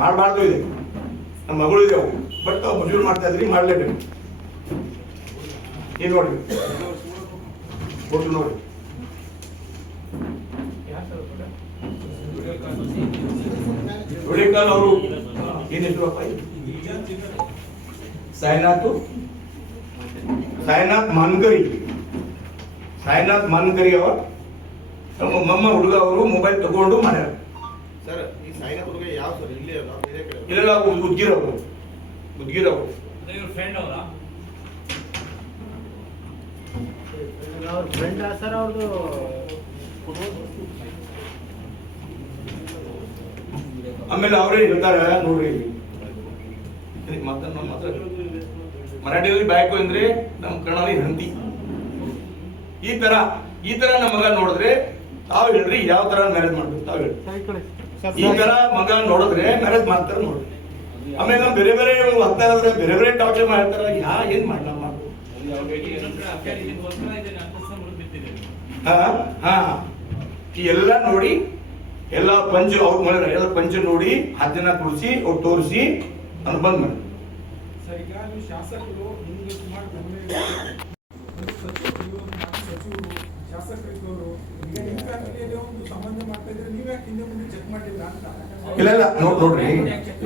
ಮಾಡಬಾರ್ದು ಇದೆ. ನಮ್ಮ ಮಗಳು ಇದೆ, ಬಟ್ ಅವ್ರು ಮುಜುರ್ ಮಾಡ್ತಾ ಇದ್ರಿ, ಮಾಡ್ಲೇಬೇಕು. ಈಗ ನೋಡ್ರಿ ಫೋಟೋ ನೋಡಿ. ವಿಡಿಯೋ ಕಾಲ್ ಅವರು ಏನಿದ್ರು ಸಾಯಿನಾಥ್ ಮಾನ್ಕರಿ ಅವ ನಮ್ಮ ಹುಡುಗ ಅವರು ಮೊಬೈಲ್ ತಗೊಂಡು ಮಾಡ್ಯಾರ. ಸರ್ ಈ ಸಾಯಿನಾಥ್ ಹುಡುಗ ಯಾವ ಸರ್? ಇಲ್ಲಿ ಇಲ್ಲ, ಉದ್ಗಿರವರು ಫ್ರೆಂಡ್ ಅವರ ಫ್ರೆಂಡ್ ಸರ್ ಅವ್ರದ್ದು. ಆಮೇಲೆ ಅವರೇ ಹೇಳ್ತಾರೆ ನೋಡ್ರಿ, ಮರಾಠಿಯಲ್ಲಿ ಬ್ಯಾಕು ಅಂದ್ರೆ ನಮ್ಮ ಕನ್ನಡದಲ್ಲಿ ಹಂತಿ. ಈ ತರ ನಮ್ಮ ಮಗ ನೋಡಿದ್ರೆ ತಾವ್ ಹೇಳ್ರಿ ಯಾವ ತರ ಮ್ಯಾರೇಜ್ ಮಾಡ್ಬೇಕು. ತಾವ್ ಹೇಳಿ ಈ ತರ ಮಗ ನೋಡಿದ್ರೆ ಮ್ಯಾರೇಜ್ ಮಾಡ್ತಾರ ನೋಡ್ರಿ. ಆಮೇಲೆ ನಾವು ಬೇರೆ ಹೋಗ್ತಾ ಇದ್ರೆ ಬೇರೆ ಟಾರ್ಚರ್ ಮಾಡ್ತಾರ. ಏನ್ ಮಾಡ್ಲಮ್ಮ? ಈ ಎಲ್ಲ ನೋಡಿ, ಎಲ್ಲ ಪಂಚ್ ಅವ್ರ ಮನೆ ಎಲ್ಲ ಪಂಚ ನೋಡಿ 10 ಜನ ಕೂರಿಸಿ ಅವ್ರು ತೋರಿಸಿ ನಾನು ಬಂದ್ ಮಾಡಿ ಸರ್, ಈಗ ನೀವು ಶಾಸಕರು ನಿಮಗೆ ಸುಮಾರು ಗಮನ ಒಂದು ಸಚಿವರು, ಮಾಜಿ ಸಚಿವರು, ಶಾಸಕರಿದ್ದವರು ಈಗ ನಿಮ್ಮ ಫ್ಯಾಮಿಲಿಯಲ್ಲಿ ಒಂದು ಸಂಬಂಧ ಮಾಡ್ತಾ ಇದ್ರೆ ನೀವು ಯಾಕೆ ಹಿಂದೆ ಮುಂದೆ ಚೆಕ್ ಮಾಡಿಲ್ಲ ಅಂತ? ಇಲ್ಲ ನೋಡ್ರಿ,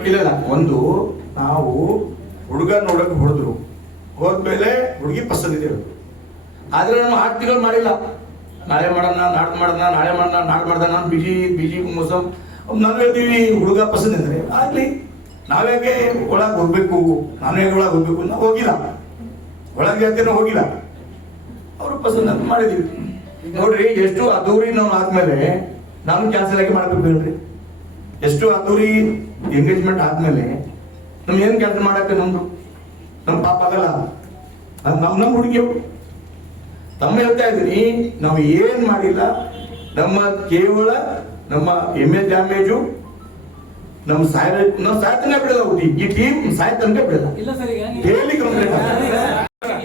ಇಲ್ಲ ಒಂದು ನಾವು ಹುಡುಗ ನೋಡಕ್ ಹೊಡೆದ್ರು, ಹೋದ್ಮೇಲೆ ಹುಡುಗಿ ಪಸಂದ್ ಇದೆ, ಆದ್ರೆ ನಾನು 6 ತಿಂಗಳು ಮಾಡಿಲ್ಲ. ನಾಳೆ ಮಾಡೋಣ, ನಾಡ್ದು ಮಾಡೋಣ, ನಾಳೆ ಮಾಡೋಣ, ನಾಡ್ದು ಮಾಡೋಣ, ನಾನು ಬಿಜಿ ಮೋಸಮ್ ನಾವು ಹೇಳ್ತೀವಿ ಹುಡುಗ ಪಸಂದ್ ಇದ್ರೆ ಆಗ್ಲಿ, ನಾವ್ಯಾಕೆ ಒಳಗೆ ಹೋಗ್ಬೇಕು, ನಾನು ಹೇಗೆ ಒಳಗೆ ಹೋಗ್ಬೇಕು ಅಂತ ಹೋಗಿಲ್ಲ, ಒಳಗೆ ಹೇಳ್ತೇನೆ ಹೋಗಿಲ್ಲ, ಅವರು ಪಸಂದ್ ಅಂತ ಮಾಡಿದೀವಿ. ನೋಡ್ರಿ, ಎಷ್ಟು ಅದ್ದೂರಿ ನಾವು ಆದ್ಮೇಲೆ ನಾನು ಕ್ಯಾನ್ಸಲ್ ಆಗಿ ಮಾಡ್ಬೇಕು ಹೇಳ್ರಿ, ಎಷ್ಟು ಅದ್ದೂರಿ ಎಂಗೇಜ್ಮೆಂಟ್ ಆದ್ಮೇಲೆ ನಮ್ಗೆ ಏನ್ ಕೆಲಸ ಮಾಡಕ್ಕೆ ನಮ್ದು ನಮ್ ಪಾಪ ಆಗಲ್ಲ. ನಮ್ಮ ಹುಡುಗಿಯವರು ತಮ್ಮ ಹೇಳ್ತಾ ಇದ್ದೀನಿ, ನಾವು ಏನ್ ಮಾಡಿಲ್ಲ, ನಮ್ಮ ಕೇವಲ ನಮ್ಮ ಡ್ಯಾಮೇಜು ನಮ್ಮ ನಾವು ಸಾಯ್ತಂಗ ಬಿಡಲ್ಲ, ಈ ಟೀಮ್ ಸಾಯ್ತಂಗ ಬಿಡಲ್ಲ, ಇಲ್ಲ ಸರ್, ಈಗ ಡೈಲಿ ಕಂಪ್ಲೇಂಟ್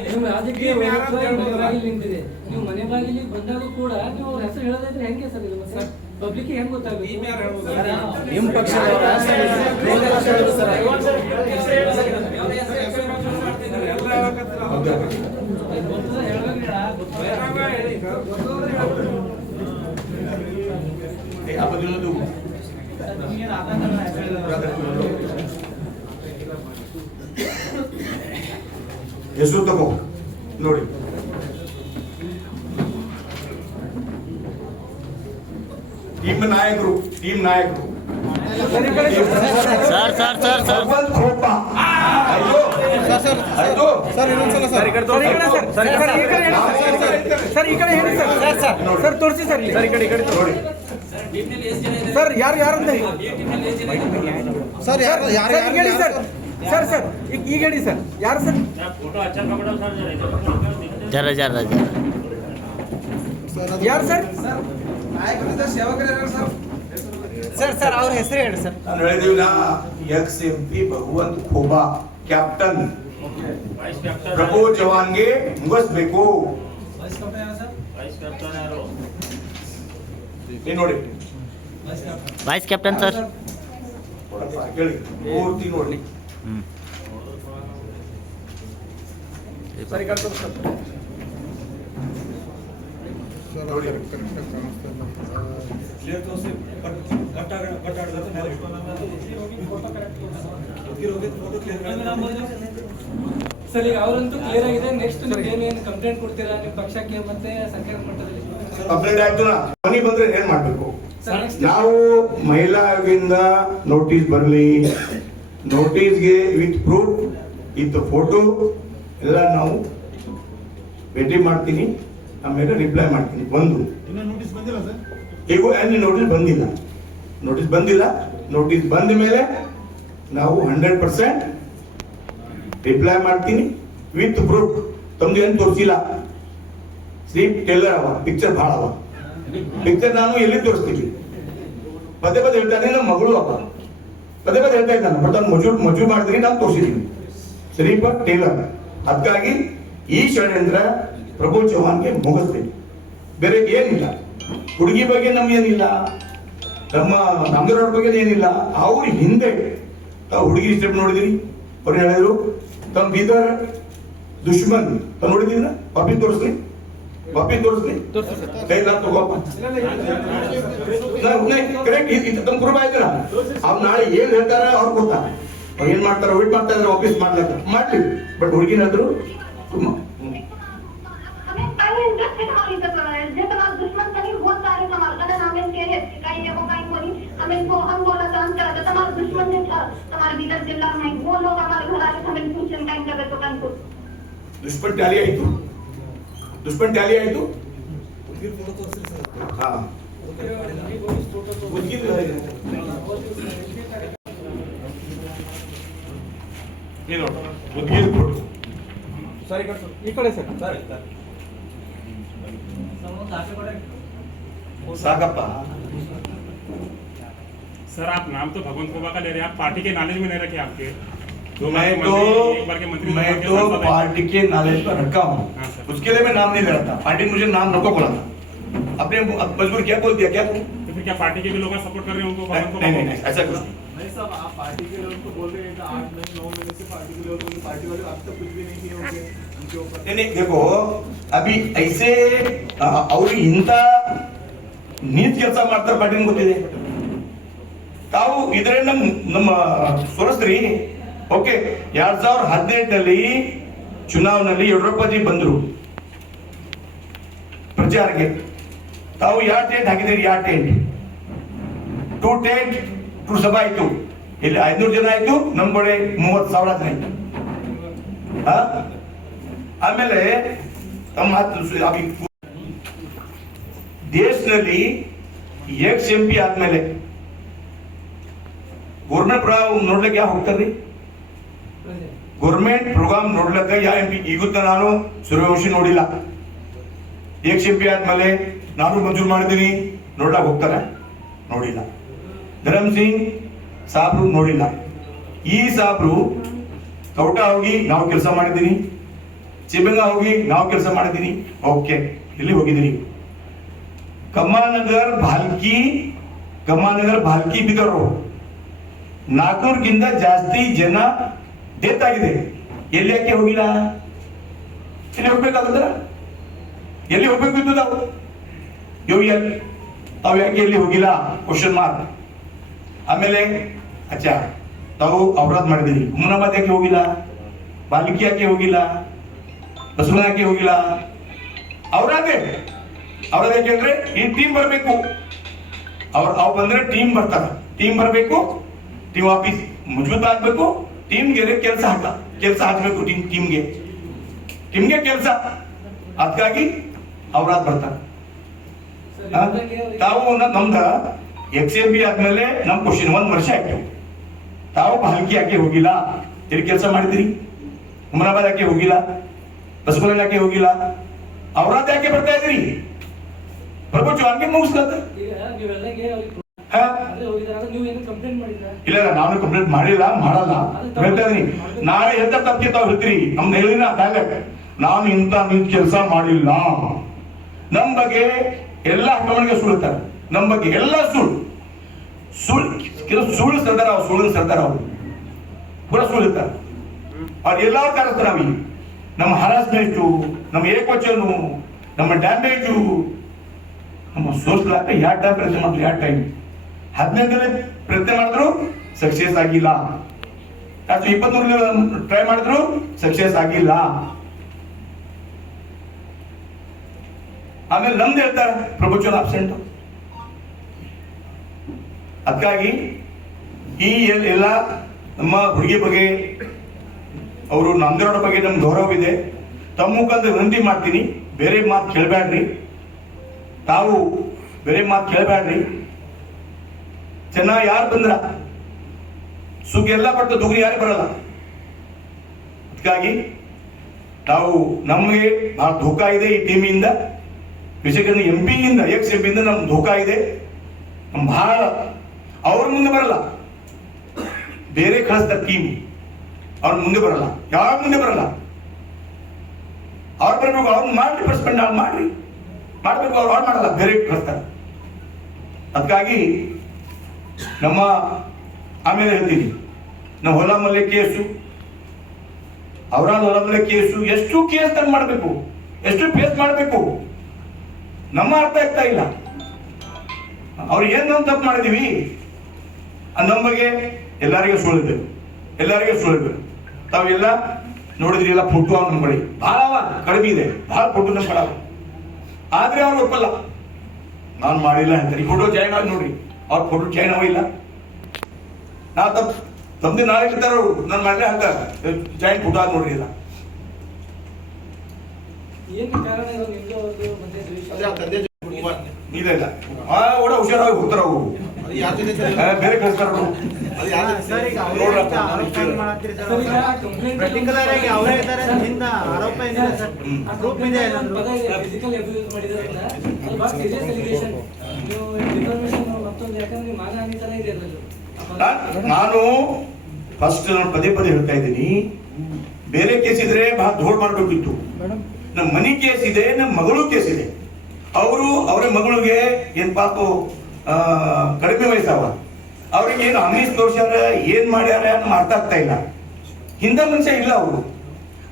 ನೀವು ರಾಜಕೀಯ ಮನೆ ಬಾಗಿಲು ನಿಂತಿದೆ, ನೀವು ಮನೆ ಬಾಗಿಲಿಗೆ ಬಂದಾಗ ಕೂಡ ನೀವು ಅವ್ರ ಹೆಸರು ಹೇಳೋದಾದ್ರೆ ಹೆಂಗೆ ಸರ್ ಇದು? ಸರ್ ಪಬ್ಲಿಕ್ ಹೆಂಗ್ ಗೊತ್ತಾಗುತ್ತೆ? ನಿಮ್ಮ ಪಕ್ಷದವರ ಸರ್ ಹೆಸರು ತಗೋ ನೋಡಿ, ಟೀಮ್ ನಾಯಕರು ಸರ್ಪಂಚ್ ಕೋಪ ಆಯ್ತು ಆಯ್ತು ಸರ್ ಇನ್ನೊಂದ್ಸಲ ಸರ್ ಈ ಕಡೆ ಹೇಳಿ ಸರ್ ತೋರಿಸಿ ಸರ್ ಈ ಕಡೆ ನೋಡಿ ಸರ್ ಯಾರು ಅಂತ ಸರ್ ಯಾರು ಹೇಳಿ ಸರ್ ಸರ್ ಈಗ ಹೇಳಿ ಸರ್ ಯಾರು ಸರ್ ಯಾರು ಸರ್ ಸರ್ ಅವ್ರ ಹೆಸರು ಹೇಳಿ ಸರ್. ನಾನು ಹೇಳಿದೀವಿ ನಾ XMP ಭಗವಂತ ಖೋಬಾ ಕ್ಯಾಪ್ಟನ್ ಪ್ರಭು ಜವಾನ್ಗೆ ಮುಗಿಸ್ಬೇಕು. ನೀನ್ ನೋಡಿ ವೈಸ್ ಕ್ಯಾಪ್ಟನ್ ಸರ್ ಕೇಳಿ ಪೂರ್ತಿ ನೋಡಿ. ಸರಿ ಕಳ್ಸೋದು ಸರ್. ಸರ್ ಈಗ ಅವರಂತೂ ಕ್ಲಿಯರ್ ಆಗಿದೆ. ನೆಕ್ಸ್ಟ್ ನೀವೇನು ಕಂಪ್ಲೇಂಟ್ ಕೊಡ್ತೀರಾ ನಿಮ್ಮ ಪಕ್ಷಕ್ಕೆ ಮತ್ತೆ ಸರ್ಕಾರ ಮಟ್ಟದಲ್ಲಿ? ಕಂಪ್ಲೇಂಟ್ ಆಯ್ತು ನಾ ಮನೆ ಬಂದ್ರೆ ಏನ್ ಮಾಡ್ಬೇಕು? ಸರ್ ನೆಕ್ಸ್ಟ್ ನಾವು ಮಹಿಳಾ ಆಯೋಗದಿಂದ ನೋಟಿಸ್ ಬರಲಿ, ನೋಟಿಸ್ಗೆ ವಿತ್ ಪ್ರೂಫ್ ವಿತ್ ಫೋಟೋ ಎಲ್ಲ ನಾವು ಭೇಟಿ ಮಾಡ್ತೀನಿ, ಆಮೇಲೆ ರಿಪ್ಲೈ ಮಾಡ್ತೀನಿ. ಒಂದು ಈಗ ನೋಟಿಸ್ ಬಂದಿಲ್ಲ, ನೋಟಿಸ್ ಬಂದ ಮೇಲೆ ನಾವು 100% ರಿಪ್ಲೈ ಮಾಡ್ತೀನಿ ವಿತ್ ಪ್ರೂಫ್. ತಮ್ದು ಏನು ತೋರಿಸಿಲ್ಲ, ಸ್ಲೀಪ್ ಟೇಲರ್ ಅವ, ಪಿಕ್ಚರ್ ಭಾಳ ಅವ, ಪಿಕ್ಚರ್ ನಾನು ಎಲ್ಲಿ ತೋರಿಸ್ತೀವಿ. ಪದೇ ಹೇಳ್ತಾನೆ, ನಮ್ಮ ಮಗಳು ಅವ ಪದೇ ಹೇಳ್ತಾ ಇದ್ದಾನೆ, ಬಟ್ ಅವ್ನು ಮಜೂರ್ ಮಾಡಿದ್ರೆ ನಾನು ತೋರಿಸಿದ್ದೀನಿ ಸ್ಲೀಪ್ ಟೇಲರ್. ಅದಕ್ಕಾಗಿ ಈ ಷಡ್ಯಂತ್ರ ಪ್ರಭು ಚೌಹಾನ್ಗೆ ಮುಗಿಸ್ತೀನಿ, ಬೇರೆ ಏನಿಲ್ಲ. ಹುಡುಗಿ ಬಗ್ಗೆ ನಮ್ಗೇನಿಲ್ಲ, ನಮ್ಮ ನಮ್ದವ್ರ ಬಗ್ಗೆ ಏನಿಲ್ಲ. ಅವ್ರ ಹಿಂದೆ ಹುಡುಗಿ ಸ್ಟೆಪ್ ನೋಡಿದಿರಿ, ಅವ್ರು ಹೇಳಿದ್ರು ತಮ್ಮ ಬೀದರ್ ದುಶ್ಮನ್ ನೋಡಿದೀನ, ಪಾಪಿ ತೋರಿಸ್ಲಿ ಕೈಲಾ ತಗೋಪ್ಪ ಕರೆಕ್ಟ್ ತಮ್ಮ ಕುರುಬ ಆಯ್ತಾರ. ಅವ್ರು ನಾಳೆ ಏನ್ ಹೇಳ್ತಾರ ಅವ್ರು ಗೊತ್ತಾ, ಅವ್ರು ಏನ್ ಮಾಡ್ತಾರ ವೇಟ್ ಮಾಡ್ತಾ ಇದ್ರೆ ಆಫೀಸ್ ಮಾಡ್ಲಿ, ಬಟ್ ಹುಡುಗಿನಾದ್ರು ತುಂಬಾ हमें काही इंटरेस्ट नाही इथं जे तुम्हाला दुश्मन कधी होत आहे तुम्हाला हमें केले काही एवढं काही कोणी हमें को हम बोला काम करा तर तुम्हाला दुश्मन ने तुम्हारे भीतर जिल्ला नहीं वो लोग हमारे घर आए हमें पूछन काही करे तो कान को ದುಶ್ಮನ್ ಟ್ಯಾಲಿ ಆಯ್ತು ಹಾ ಸರಿ ಈ ಕಡೆ ಸರ್. ಸಾಕಪ್ಪ. सर आप नाम तो भगवंत खोबा का ले रहे हैं, आप पार्टी के नॉलेज में नहीं रखे आपके मैं तो पार्टी के नॉलेज पर रखा हूँ, उसके लिए मैं नाम नहीं ले रहा था. पार्टी ने मुझे नाम नको बोला था, अपने मजबूर क्या बोल दिया क्या तुम? तो फिर क्या पार्टी के भी लोग सपोर्ट कर रहे हैं उनको? नहीं ऐसा कुछ नहीं. नहीं साहब, आप पार्टी के लोगों को बोल रहे हैं कि 8 महीने 9 महीने से पार्टी के लोग पार्टी वाले अब तक कुछ भी नहीं किए होंगे उनके ऊपर। नहीं देखो अभी ऐसे ಅವರು ಇಂತ ನೀತಿ ಕೆಲಸ ಮಾಡ್ತಾರೆ ಪಾರ್ಟಿ ಗೊತ್ತಿದೆ. ತಾವು ಇದ್ರೆ ನಮ್ಮ ಸೋರಸ್ತ್ರಿ ಓಕೆ 2018ನಲ್ಲಿ ಚುನಾವಣೆಯಲ್ಲಿ ಯಡಿಯೂರಪ್ಪಾಜಿ ಬಂದರು ಪ್ರಚಾರಕ್ಕೆ. ತಾವು ಯಾವ ಟೆಂಟ್ ಹಾಕಿದ್ದೀರಿ? ಯಾವ ಟೆಂಟ್? 2 ಟೆಂಟ್ 2 ಸಭಾ ಆಯ್ತು. ಇಲ್ಲಿ 500 ಜನ ಆಯ್ತು, ನಮ್ಮ ಕಡೆ 30,000 ಜನ ಆಯ್ತು. ಆಮೇಲೆ ತಮ್ಮ ದೇಶದಲ್ಲಿ ಎಕ್ಸ್ MP ಆದ್ಮೇಲೆ ಗೌರ್ಮೆಂಟ್ ಪ್ರೋಗ್ರಾಮ್ ನೋಡ್ಲಿಕ್ಕೆ ಯಾವ ಹೋಗ್ತಾರ್ರಿ? ಗೌರ್ಮೆಂಟ್ ಪ್ರೋಗ್ರಾಮ್ ನೋಡ್ಲಿಕ್ಕೆ ಯಾವ MP? ಈಗ ನಾನು ಸೂರ್ಯವಂಶಿ ನೋಡಿಲ್ಲ. ಎಕ್ಸ್ MP ಆದ್ಮೇಲೆ ನಾನು ಮಂಜೂರು ಮಾಡಿದ್ದೀನಿ, ನೋಡ್ಲಾಕ್ ಹೋಗ್ತಾರ? ನೋಡಿಲ್ಲ. ಧರಮ್ ಸಿಂಗ್ ಸಾಬ್ರು ನೋಡಿಲ್ಲ. ಈ ಸಾಬ್ರು ಕೌಟ ಹೋಗಿ ನಾವು ಕೆಲಸ ಮಾಡಿದ್ದೀನಿ, ಚಿಬಂಗ ಹೋಗಿ ನಾವು ಕೆಲಸ ಮಾಡಿದ್ದೀನಿ. ಓಕೆ, ಇಲ್ಲಿ ಹೋಗಿದ್ದೀನಿ. ಕಮ್ಮಾನಗರ್ ಭಾಲ್ಕಿ ಬಿದರು 400ಗಿಂತ ಜಾಸ್ತಿ ಜನ ಡೆತ್ ಆಗಿದೆ. ಎಲ್ಲಿ ಯಾಕೆ ಹೋಗಿಲ್ಲ? ಎಲ್ಲಿ ಹೋಗ್ಬೇಕಾಗುತ್ತ? ಎಲ್ಲಿ ಹೋಗ್ಬೇಕಿತ್ತು ತಾವು? ತಾವು ಯಾಕೆ ಎಲ್ಲಿ ಹೋಗಿಲ್ಲ? Question mark. ಆಮೇಲೆ ಅಚ್ಚಾ ತಾವು ಅಪರಾಧ ಮಾಡಿದಿರಿ, ಹುಮನಾಬಾದ್ ಯಾಕೆ ಹೋಗಿಲ್ಲ? ಬಾಲ್ಕಿ ಯಾಕೆ ಹೋಗಿಲ್ಲ? ಬಸವನ ಯಾಕೆ ಹೋಗಿಲ್ಲ? ಅವರಾಗೆ ಯಾಕೆಂದ್ರೆ ಈ ಟೀಮ್ ಬರಬೇಕು. ಅವ್ರು ಬಂದ್ರೆ ಟೀಮ್ ಬರ್ತಾರ. ಟೀಮ್ ಬರಬೇಕು, ಟೀಮ್ ಆಫೀಸ್ ಮಜಬೂತ್ ಆಗ್ಬೇಕು, ಟೀಮ್ಗೆ ಕೆಲಸ ಹಾಕ್ಬೇಕು. ಟೀಮ್ಗೆ ಕೆಲಸ, ಅದಕ್ಕಾಗಿ ಅವ್ರಾದ್ ಬರ್ತಾರೆ. ತಾವು ನಮ್ದ XMP ಆದ್ಮೇಲೆ ನಮ್ ಕ್ವಶನ್ 1 ವರ್ಷ ಆಯ್ತು. ತಾವು ಬಾಲ್ಕಿ ಯಾಕೆ ಹೋಗಿಲ್ಲ? ಎಲ್ಲಿ ಕೆಲಸ ಮಾಡಿದಿರಿ? ಹುಮನಾಬಾದ್ ಯಾಕೆ ಹೋಗಿಲ್ಲ? ಬಸವನ ಯಾಕೆ ಹೋಗಿಲ್ಲ? ಅವ್ರಾದ್ ಯಾಕೆ ಬರ್ತಾ ಇದ್ರಿ? ಪ್ರಭು ಚೌಹಾನ್ಗೆ ಮುಗಿಸ್ಲತ್ತ. ಇಲ್ಲ ನಾನು ಕಂಪ್ಲೇಂಟ್ ಮಾಡಿಲ್ಲ, ಮಾಡಲ್ಲ ಹೇಳ್ತಾ ಇದೀನಿ. ನಾಳೆ ಎಂತ ತಪ್ಪಿಗೆ ತಾವು ಹೇಳ್ತೀರಿ? ನಮ್ದು ಹೇಳಿನ ನಾನು ಇಂಥ ಕೆಲಸ ಮಾಡಿಲ್ಲ. ನಮ್ ಬಗ್ಗೆ ಎಲ್ಲ ಹಕ್ಕಮಣಿಗೆ ಸುಳ್ತಾರೆ. ನಮ್ಮ ಬಗ್ಗೆ ಎಲ್ಲ ಸುಳ್ಳು ಸರ್ದಾರ. ಅವ್ರು ಕೂಡ ಸುಳ್ಳು ಇರ್ತಾರೆ. ಅವ್ರು ಎಲ್ಲಾ ಕಾರಸ್ತಾರ. ನಮ್ಮ ಹರಾಸ್ಮೆಂಟು, ನಮ್ಮ ಏಕವಚನು, ನಮ್ಮ ಡ್ಯಾಮೇಜು, ನಮ್ಮ ಸೋಸ್ಲಾಕ ಯಾವ ಟೈಮ್ ಪ್ರಯತ್ನ ಮಾಡಿದ್ರು? ಯಾವ ಟೈಮ್ 15 ಪ್ರಯತ್ನ ಮಾಡಿದ್ರು ಸಕ್ಸೆಸ್ ಆಗಿಲ್ಲ. 23 ಟ್ರೈ ಮಾಡಿದ್ರು ಸಕ್ಸೆಸ್ ಆಗಿಲ್ಲ. ಆಮೇಲೆ ನಮ್ದು ಹೇಳ್ತಾರೆ ಪ್ರಪೋಚಲ್ ಆಬ್ಸೆಂಟ್. ಅದಕ್ಕಾಗಿ ಈ ಎಲ್ಲ ನಮ್ಮ ಹುಡುಗಿ ಬಗ್ಗೆ, ಅವರು ನಂದರೋಡ ಬಗ್ಗೆ ನಮ್ಗೆ ಗೌರವ ಇದೆ. ತಮ್ಮ ಮುಖಾಂತರ ವಿನಂತಿ ಮಾಡ್ತೀನಿ, ಬೇರೆ ಮಾತು ಕೇಳಬೇಡ್ರಿ. ತಾವು ಬೇರೆ ಮಾತು ಕೇಳಬೇಡ್ರಿ. ಚೆನ್ನಾಗಿ ಯಾರು ಬಂದ್ರ ಸುಖ ಎಲ್ಲ ಪಟ್ಟು ದುಗ್ರಿ ಯಾರು ಬರಲ್ಲ. ಅದಕ್ಕಾಗಿ ತಾವು ನಮಗೆ ಬಹಳ ಧೋಕಾ ಇದೆ ಈ ಟೀಮಿಂದ. ವಿಶೇಷವಾಗಿ MP ಇಂದ, XMP ಇಂದ ನಮ್ಗೆ ಧೋಕಾ ಇದೆ. ಬಹಳ ಅವ್ರ ಮುಂದೆ ಬರಲ್ಲ, ಬೇರೆ ಕಳಿಸ್ತಾರೆ ಟೀಮ್. ಅವ್ರ ಮುಂದೆ ಬರಲ್ಲ, ಯಾವಾಗ ಮುಂದೆ ಬರಲ್ಲ. ಅವ್ರು ಬರ್ಬೇಕು, ಅವ್ರು ಮಾಡ್ರಿ, ಪರ್ಸ್ಪೆಂಡ್ ಮಾಡ್ರಿ, ಮಾಡ್ಬೇಕು. ಅವ್ರು ಮಾಡಲ್ಲ, ಬೇರೆ ಕಳಿಸ್ತಾರೆ. ಅದಕ್ಕಾಗಿ ನಮ್ಮ ಆಮೇಲೆ ಹೇಳ್ತೀನಿ, ನಮ್ಮ ಹೊಲ ಮಲ್ಲೆ ಕೇಸು, ಅವರ ಹೊಲ ಮಲ್ಲೆ ಕೇಸು, ಎಷ್ಟು ಕೇಸ್ ತಂದು ಮಾಡಬೇಕು, ಎಷ್ಟು ಫೇಸ್ ಮಾಡಬೇಕು, ನಮ್ಮ ಅರ್ಥ ಆಗ್ತಾ ಇಲ್ಲ. ಅವ್ರು ಏನ್ ನಾವು ತಪ್ಪು ಮಾಡಿದೀವಿ ನಮ್ಮ ಬಗ್ಗೆ ಎಲ್ಲರಿಗೂ ಸುಳಿದ್ರು. ತಾವೆಲ್ಲ ನೋಡಿದ್ರಿ, ಎಲ್ಲ ಫೋಟೋ ನಮ್ಮ ಬಳಿ ಬಹಳ ಕಡಿಮೆ ಇದೆ, ಬಹಳ ಫೋಟೋ ನಮ್ಮ ಕಡೆ. ಆದ್ರೆ ಅವ್ರು ಒಪ್ಪಲ್ಲ, ನಾನು ಮಾಡಿಲ್ಲ ಅಂತಾರೆ. ಈ ಫೋಟೋ ಜಾಯಿನ್ ಆಗಿ ನೋಡ್ರಿ, ಅವ್ರ ಫೋಟೋ ಜಾಯಿನ್ ಆಗಿಲ್ಲ. ನಾ ತಮ್ಮದಿ ನಾಳೆ ಇರ್ತಾರ, ನಾನು ಮಾಡಲೇ ಅಂತ ಜಾಯಿನ್ ಫೋಟೋ ಆಗಿ ನೋಡ್ರಿ. ಇಲ್ಲ ಇಲ್ಲ ಓಡ ಹುಷಾರಾಗಿ ಹೋಗ್ತಾರ. ಅವು ಬೇರೆ ಕಳಿಸ್ತಾರ. ನಾನು ಫಸ್ಟ್ ಪದೇ ಹೇಳ್ತಾ ಇದ್ದೀನಿ, ಬೇರೆ ಕೇಸ್ ಇದ್ರೆ ಬಹಳ ಧೋಡ್ ಮಾಡ್ಬೇಕಿತ್ತು. ನಮ್ಮ ಮನಿ ಕೇಸ್ ಇದೆ, ನಮ್ಮ ಮಗಳು ಕೇಸ್ ಇದೆ. ಅವರ ಮಗಳಿಗೆ ಏನ್ ಪಾಪ ಕಡಿಮೆ ವಯಸ್ಸಾವ, ಅವ್ರಿಗೆ ಏನು ಅಮೀಸ್ ತೋರ್ಸ್ಯಾರ ಏನ್ ಮಾಡ್ಯಾರ ಅನ್ನೋ ಅರ್ಥ ಆಗ್ತಾ ಇಲ್ಲ. ಹಿಂದೆ ಮುಂಚೆ ಇಲ್ಲ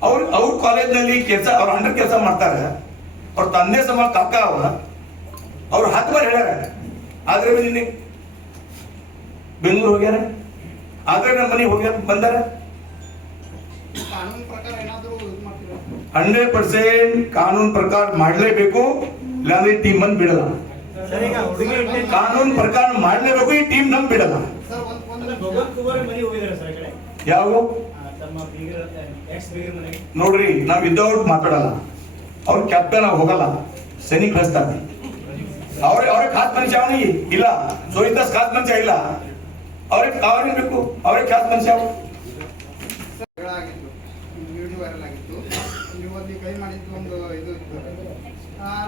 ಅವ್ರ ಕಾಲೇಜ್ನಲ್ಲಿ ಕೆಲಸ ಅವ್ರ ಅಂಡರ್ ಕೆಲಸ ಮಾಡ್ತಾರೆ. ಅವ್ರ ತಂದೆ ಸಮ ಕಾಕ ಅವ್ರು 10 ಬಾರಿ ಹೇಳ್ಯಾರ. ಆದ್ರೆ ನಿನ್ನೆ ಬೆಂಗಳೂರು ಹೋಗ್ಯಾರ, ಆದ್ರೆ ನಮ್ಮ ಮನೆಗೆ ಹೋಗ್ಯಾರ ಬಂದಾರ. ಕಾನೂನು ಪ್ರಕಾರ ಏನಾದರೂ ಇದು ಮಾಡ್ತೀರಾ? 100% ಕಾನೂನು ಪ್ರಕಾರ ಮಾಡಲೇಬೇಕು, ಇಲ್ಲಾಂದ್ರೆ ಈ ಟೀಮ್ ಬಂದ್ ಬಿಡಲ್ಲ. ಕಾನೂನು ಪ್ರಕಾರ ಮಾಡಲೇಬೇಕು, ಈ ಟೀಮ್ ನಮ್ ಬಿಡಲ್ಲ. ಸರ್ ಒಂದು ಯಾವ ನೋಡ್ರಿ, ನಾವ್ ವಿದೌಟ್ ಮಾತಾಡಲ್ಲ. ಅವ್ರ ಕ್ಯಾಪ್ಟನ್ ಹೋಗಲ್ಲ, ಸೈನಿಕ್ ಕಳಿಸ್ತಾರೆ. ಅವ್ರಿಗೆ ಖಾಸ್ ಮನುಷ್ಯ ಅವನಿಗೆ ಇಲ್ಲ, ಸೋಹಿತಾಸ್ ಖಾಸ್ ಮನುಷ್ಯ ಇಲ್ಲ. ಅವ್ರಿಗೆ ಬೇಕು, ಅವ್ರಿಗೆ ಖಾಸ್ ಮನುಷ್ಯ. ವಿಡಿಯೋ ವೈರಲ್ ಆಗಿತ್ತು, ನೀವು ಅಲ್ಲಿ ಕೈ ಮಾಡಿದ್ದು ಒಂದು ಇದು ಇತ್ತು.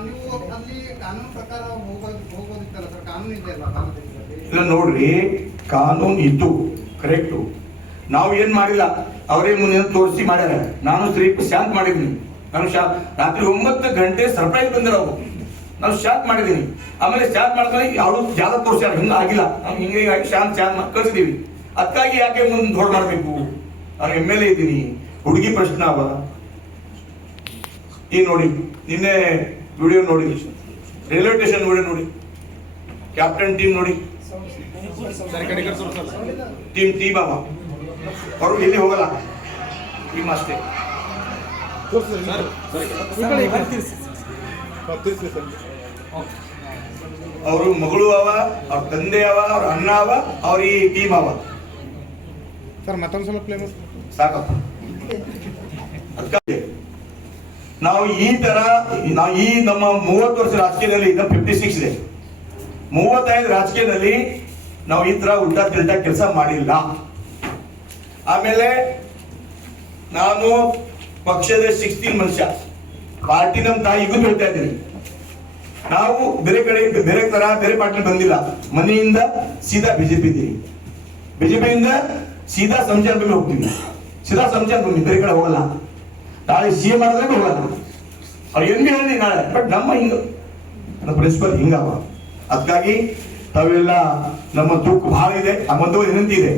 ನೀವು ಅಲ್ಲಿ ಕಾನೂನು ಪ್ರಕಾರ ಹೋಗೋದಿತ್ತಲ್ಲ ಸರ್, ಕಾನೂನು ಇದೆ ಅಲ್ಲ ಭಾರತದಲ್ಲಿ? ಇಲ್ಲ ನೋಡ್ರಿ, ಕಾನೂನು ಇತ್ತು, ಕರೆಕ್ಟು. ನಾವು ಏನ್ ಮಾಡಿಲ್ಲ, ಅವರೇ ಮುಂದೆ ತೋರಿಸಿ ಮಾಡ್ಯಾರ. ನಾನು ಶಾಂತ ಮಾಡಿದ್ದೀನಿ. ನಾನು ರಾತ್ರಿ 9 ಗಂಟೆ ಸರ್ಪ್ರೈಸ್ ಬಂದಿರ ಅವರು, ನಾನು ಶಾಂತ ಮಾಡಿದ್ದೀನಿ. ಆಮೇಲೆ ಶಾಂತ ಮಾಡಿದ್ರೆ ಯಾರು ಜಾಗ ತೋರಿಸ್ಯಾರ, ಹಿಂಗ ಆಗಿಲ್ಲ, ಹಿಂಗೆ ಶಾಂತ ಕಳ್ಸಿದೀವಿ. ಅದಕ್ಕಾಗಿ ಯಾಕೆ ಮುಂದೆ ದೊಡ್ಡ ಮಾಡ್ಬೇಕು? ನಾನು MLA ಇದ್ದೀನಿ, ಹುಡುಗಿ ಪ್ರಶ್ನೆ ಅವ. ಈಗ ನೋಡಿ, ನಿನ್ನೆ ವಿಡಿಯೋ ನೋಡಿ, ರೈಲ್ವೆ ಸ್ಟೇಷನ್ ವಿಡಿಯೋ ನೋಡಿ, ಕ್ಯಾಪ್ಟನ್ ಟೀಮ್ ನೋಡಿ, ಟೀಮ್ ಅವ. ಅವರು ಎಲ್ಲಿ ಹೋಗಲ್ಲ, ಟೀಮ್ ಅಷ್ಟೇ. ಅವರು ಮಗಳು ಅವ, ಅವ್ರ ತಂದೆ ಅವ, ಅವ್ರ ಅಣ್ಣ ಅವ, ಅವ್ರ ಈ ಟೀಮ್ ಅವ. ಸರ್ ಮತ್ತೊಂದು ಸಲ ಪ್ಲೇ ಮಾಡಿ ಸಾಕಪ್ಪ. ನಾವು ಈ ತರ ಈ ನಮ್ಮ 30 ವರ್ಷ ರಾಜಕೀಯದಲ್ಲಿ, ಈಗ 56 ಇದೆ, 35 ರಾಜಕೀಯದಲ್ಲಿ ನಾವು ಈ ತರ ಉಲ್ಟಾ ತಿಲ್ಟಾ ಕೆಲಸ ಮಾಡಿಲ್ಲ. ಆಮೇಲೆ ನಾನು ಪಕ್ಷದ 16 ಮನುಷ್ಯ, ಪಾರ್ಟಿ ನಮ್ಮ ತಾಯಿ ಈಗ ಹೇಳ್ತಾ ಇದ್ದೀನಿ. ನಾವು ಬೇರೆ ಪಾರ್ಟಿ ಬಂದಿಲ್ಲ. ಮನೆಯಿಂದ ಸೀದಾ ಬಿಜೆಪಿ ಇದ್ದೀವಿ, ಬಿಜೆಪಿಯಿಂದ ಸೀದಾ ಸಂಚಾರ ಭೂಮಿ ಹೋಗ್ತೀವಿ, ಸೀದಾ ಸಂಚಾರ ಭೂಮಿ, ಬೇರೆ ಕಡೆ ಹೋಗಲ್ಲ. ನಾಳೆ CM ಮಾಡಿದ್ರೆ ಹೋಗಲ್ಲ. ಅವ್ರು ಹೆಂಗೆ ಹೇಳಿ ನಾಳೆ, ಬಟ್ ನಮ್ಮ ಪ್ರಿನ್ಸಿಪಲ್ ಹಿಂಗವ. ಅದಕ್ಕಾಗಿ ತಾವೆಲ್ಲ ನಮ್ಮ ದುಃಖ ಬಹಳ ಇದೆ, ಆ ಒಂದು ವಿನಂತಿ ಇದೆ.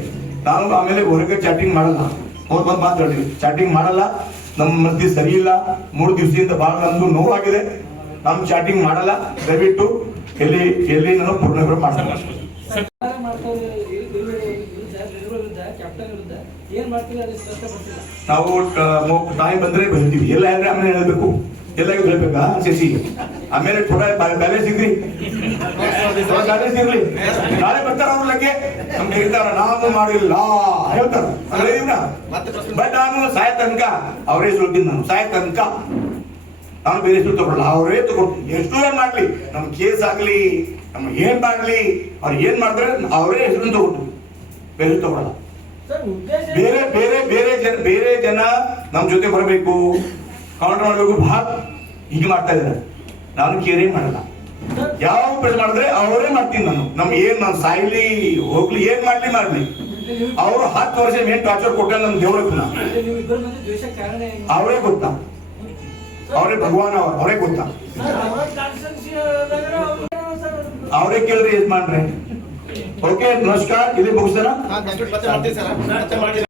ನಾನು ಆಮೇಲೆ ಹೊರಗೆ ಚಾಟಿಂಗ್ ಮಾಡಲ್ಲ, ಬಂದು ಮಾತಾಡ್ತೀವಿ, ಚಾಟಿಂಗ್ ಮಾಡಲ್ಲ. ನಮ್ಮ ಮನಸ್ಥಿತಿ ಸರಿ ಇಲ್ಲ, 3 ದಿವಸದಿಂದ ಬಹಳ ನಮ್ದು ನೋವಾಗಿದೆ. ನಾನು ಚಾಟಿಂಗ್ ಮಾಡಲ್ಲ. ದಯವಿಟ್ಟು ಎಲ್ಲಿ ನಾನು ಪೂರ್ಣ ಮಾಡ್ತೀನಿ. ನಾವು ಟೈಮ್ ಬಂದ್ರೆ ಬರ್ತೀವಿ, ಎಲ್ಲ ಅಂದ್ರೆ ಆಮೇಲೆ ಹೇಳ್ಬೇಕು, ಎಲ್ಲ ಹೇಳ್ಬೇಕಾ ಶಶಿ? ಆಮೇಲೆ ಥೋಡಾ ಬ್ಯಾಲೆನ್ಸ್ ಇರ್ಲಿ, ನಾಳೆ ಬರ್ತಾರ ಅವ್ರ ಲಗ್ಗೆ ನಮ್ಗೆ ಹೇಳ್ತಾರ, ನಾವು ಮಾಡಿಲ್ಲ ಹೇಳ್ತಾರ. ಬಟ್ ನಾನು ಸಾಯ ತನಕ ಅವರೇ ಸುಳ್ತೀನಿ, ನಾನು ಸಾಯ ತನಕ ನಾನು ಬೇರೆ ಹೆಸರು ತಗೊಳ್ಳಲ್ಲ, ಅವರೇ ತಗೊಳ್ತೀನಿ. ಎಷ್ಟು ಏನ್ ಮಾಡ್ಲಿ, ನಮ್ ಕೇಸ್ ಆಗ್ಲಿ, ನಮ್ ಏನ್ ಮಾಡ್ಲಿ, ಅವ್ರು ಏನ್ ಮಾಡಿದ್ರೆ ಅವರೇ ಹೆಸರು ತಗೊಳ್ತೀವಿ, ಬೇರೆ ತಗೊಳ್ಳಲ್ಲ. ಬೇರೆ ಜನ ನಮ್ ಜೊತೆ ಬರಬೇಕು, ಕೌಂಟರ್ ಮಾಡಬೇಕು, ಬಹಳ ಹೀಗೆ ಮಾಡ್ತಾ ಇದ್ದಾರೆ. ನಾನು ಕೇರೇ ಮಾಡಲ್ಲ. ಯಾವ ಪ್ರಶ್ನೆ ಮಾಡಿದ್ರೆ ಅವರೇ ಮಾಡ್ತೀನಿ. ನಾನು ಸಾಯ್ಲಿ ಹೋಗ್ಲಿ, ಏನ್ ಮಾಡ್ಲಿ. ಅವರು 10 ವರ್ಷ ಏನ್ ಟಾರ್ಚರ್ ಕೊಟ್ಟ ನಮ್ ದೇವ್ರನ್ನ ಅವರೇ ಗೊತ್ತಾ, ಅವರೇ ಭಗವಾನ್, ಅವರೇ ಗೊತ್ತಾ, ಅವರೇ ಕೇಳ್ರಿ ಯಜಮಾನ್ರೆ. ಓಕೆ, ನಮಸ್ಕಾರ. ಇಲ್ಲಿ ಮುಗಿಸ್ತಾರ.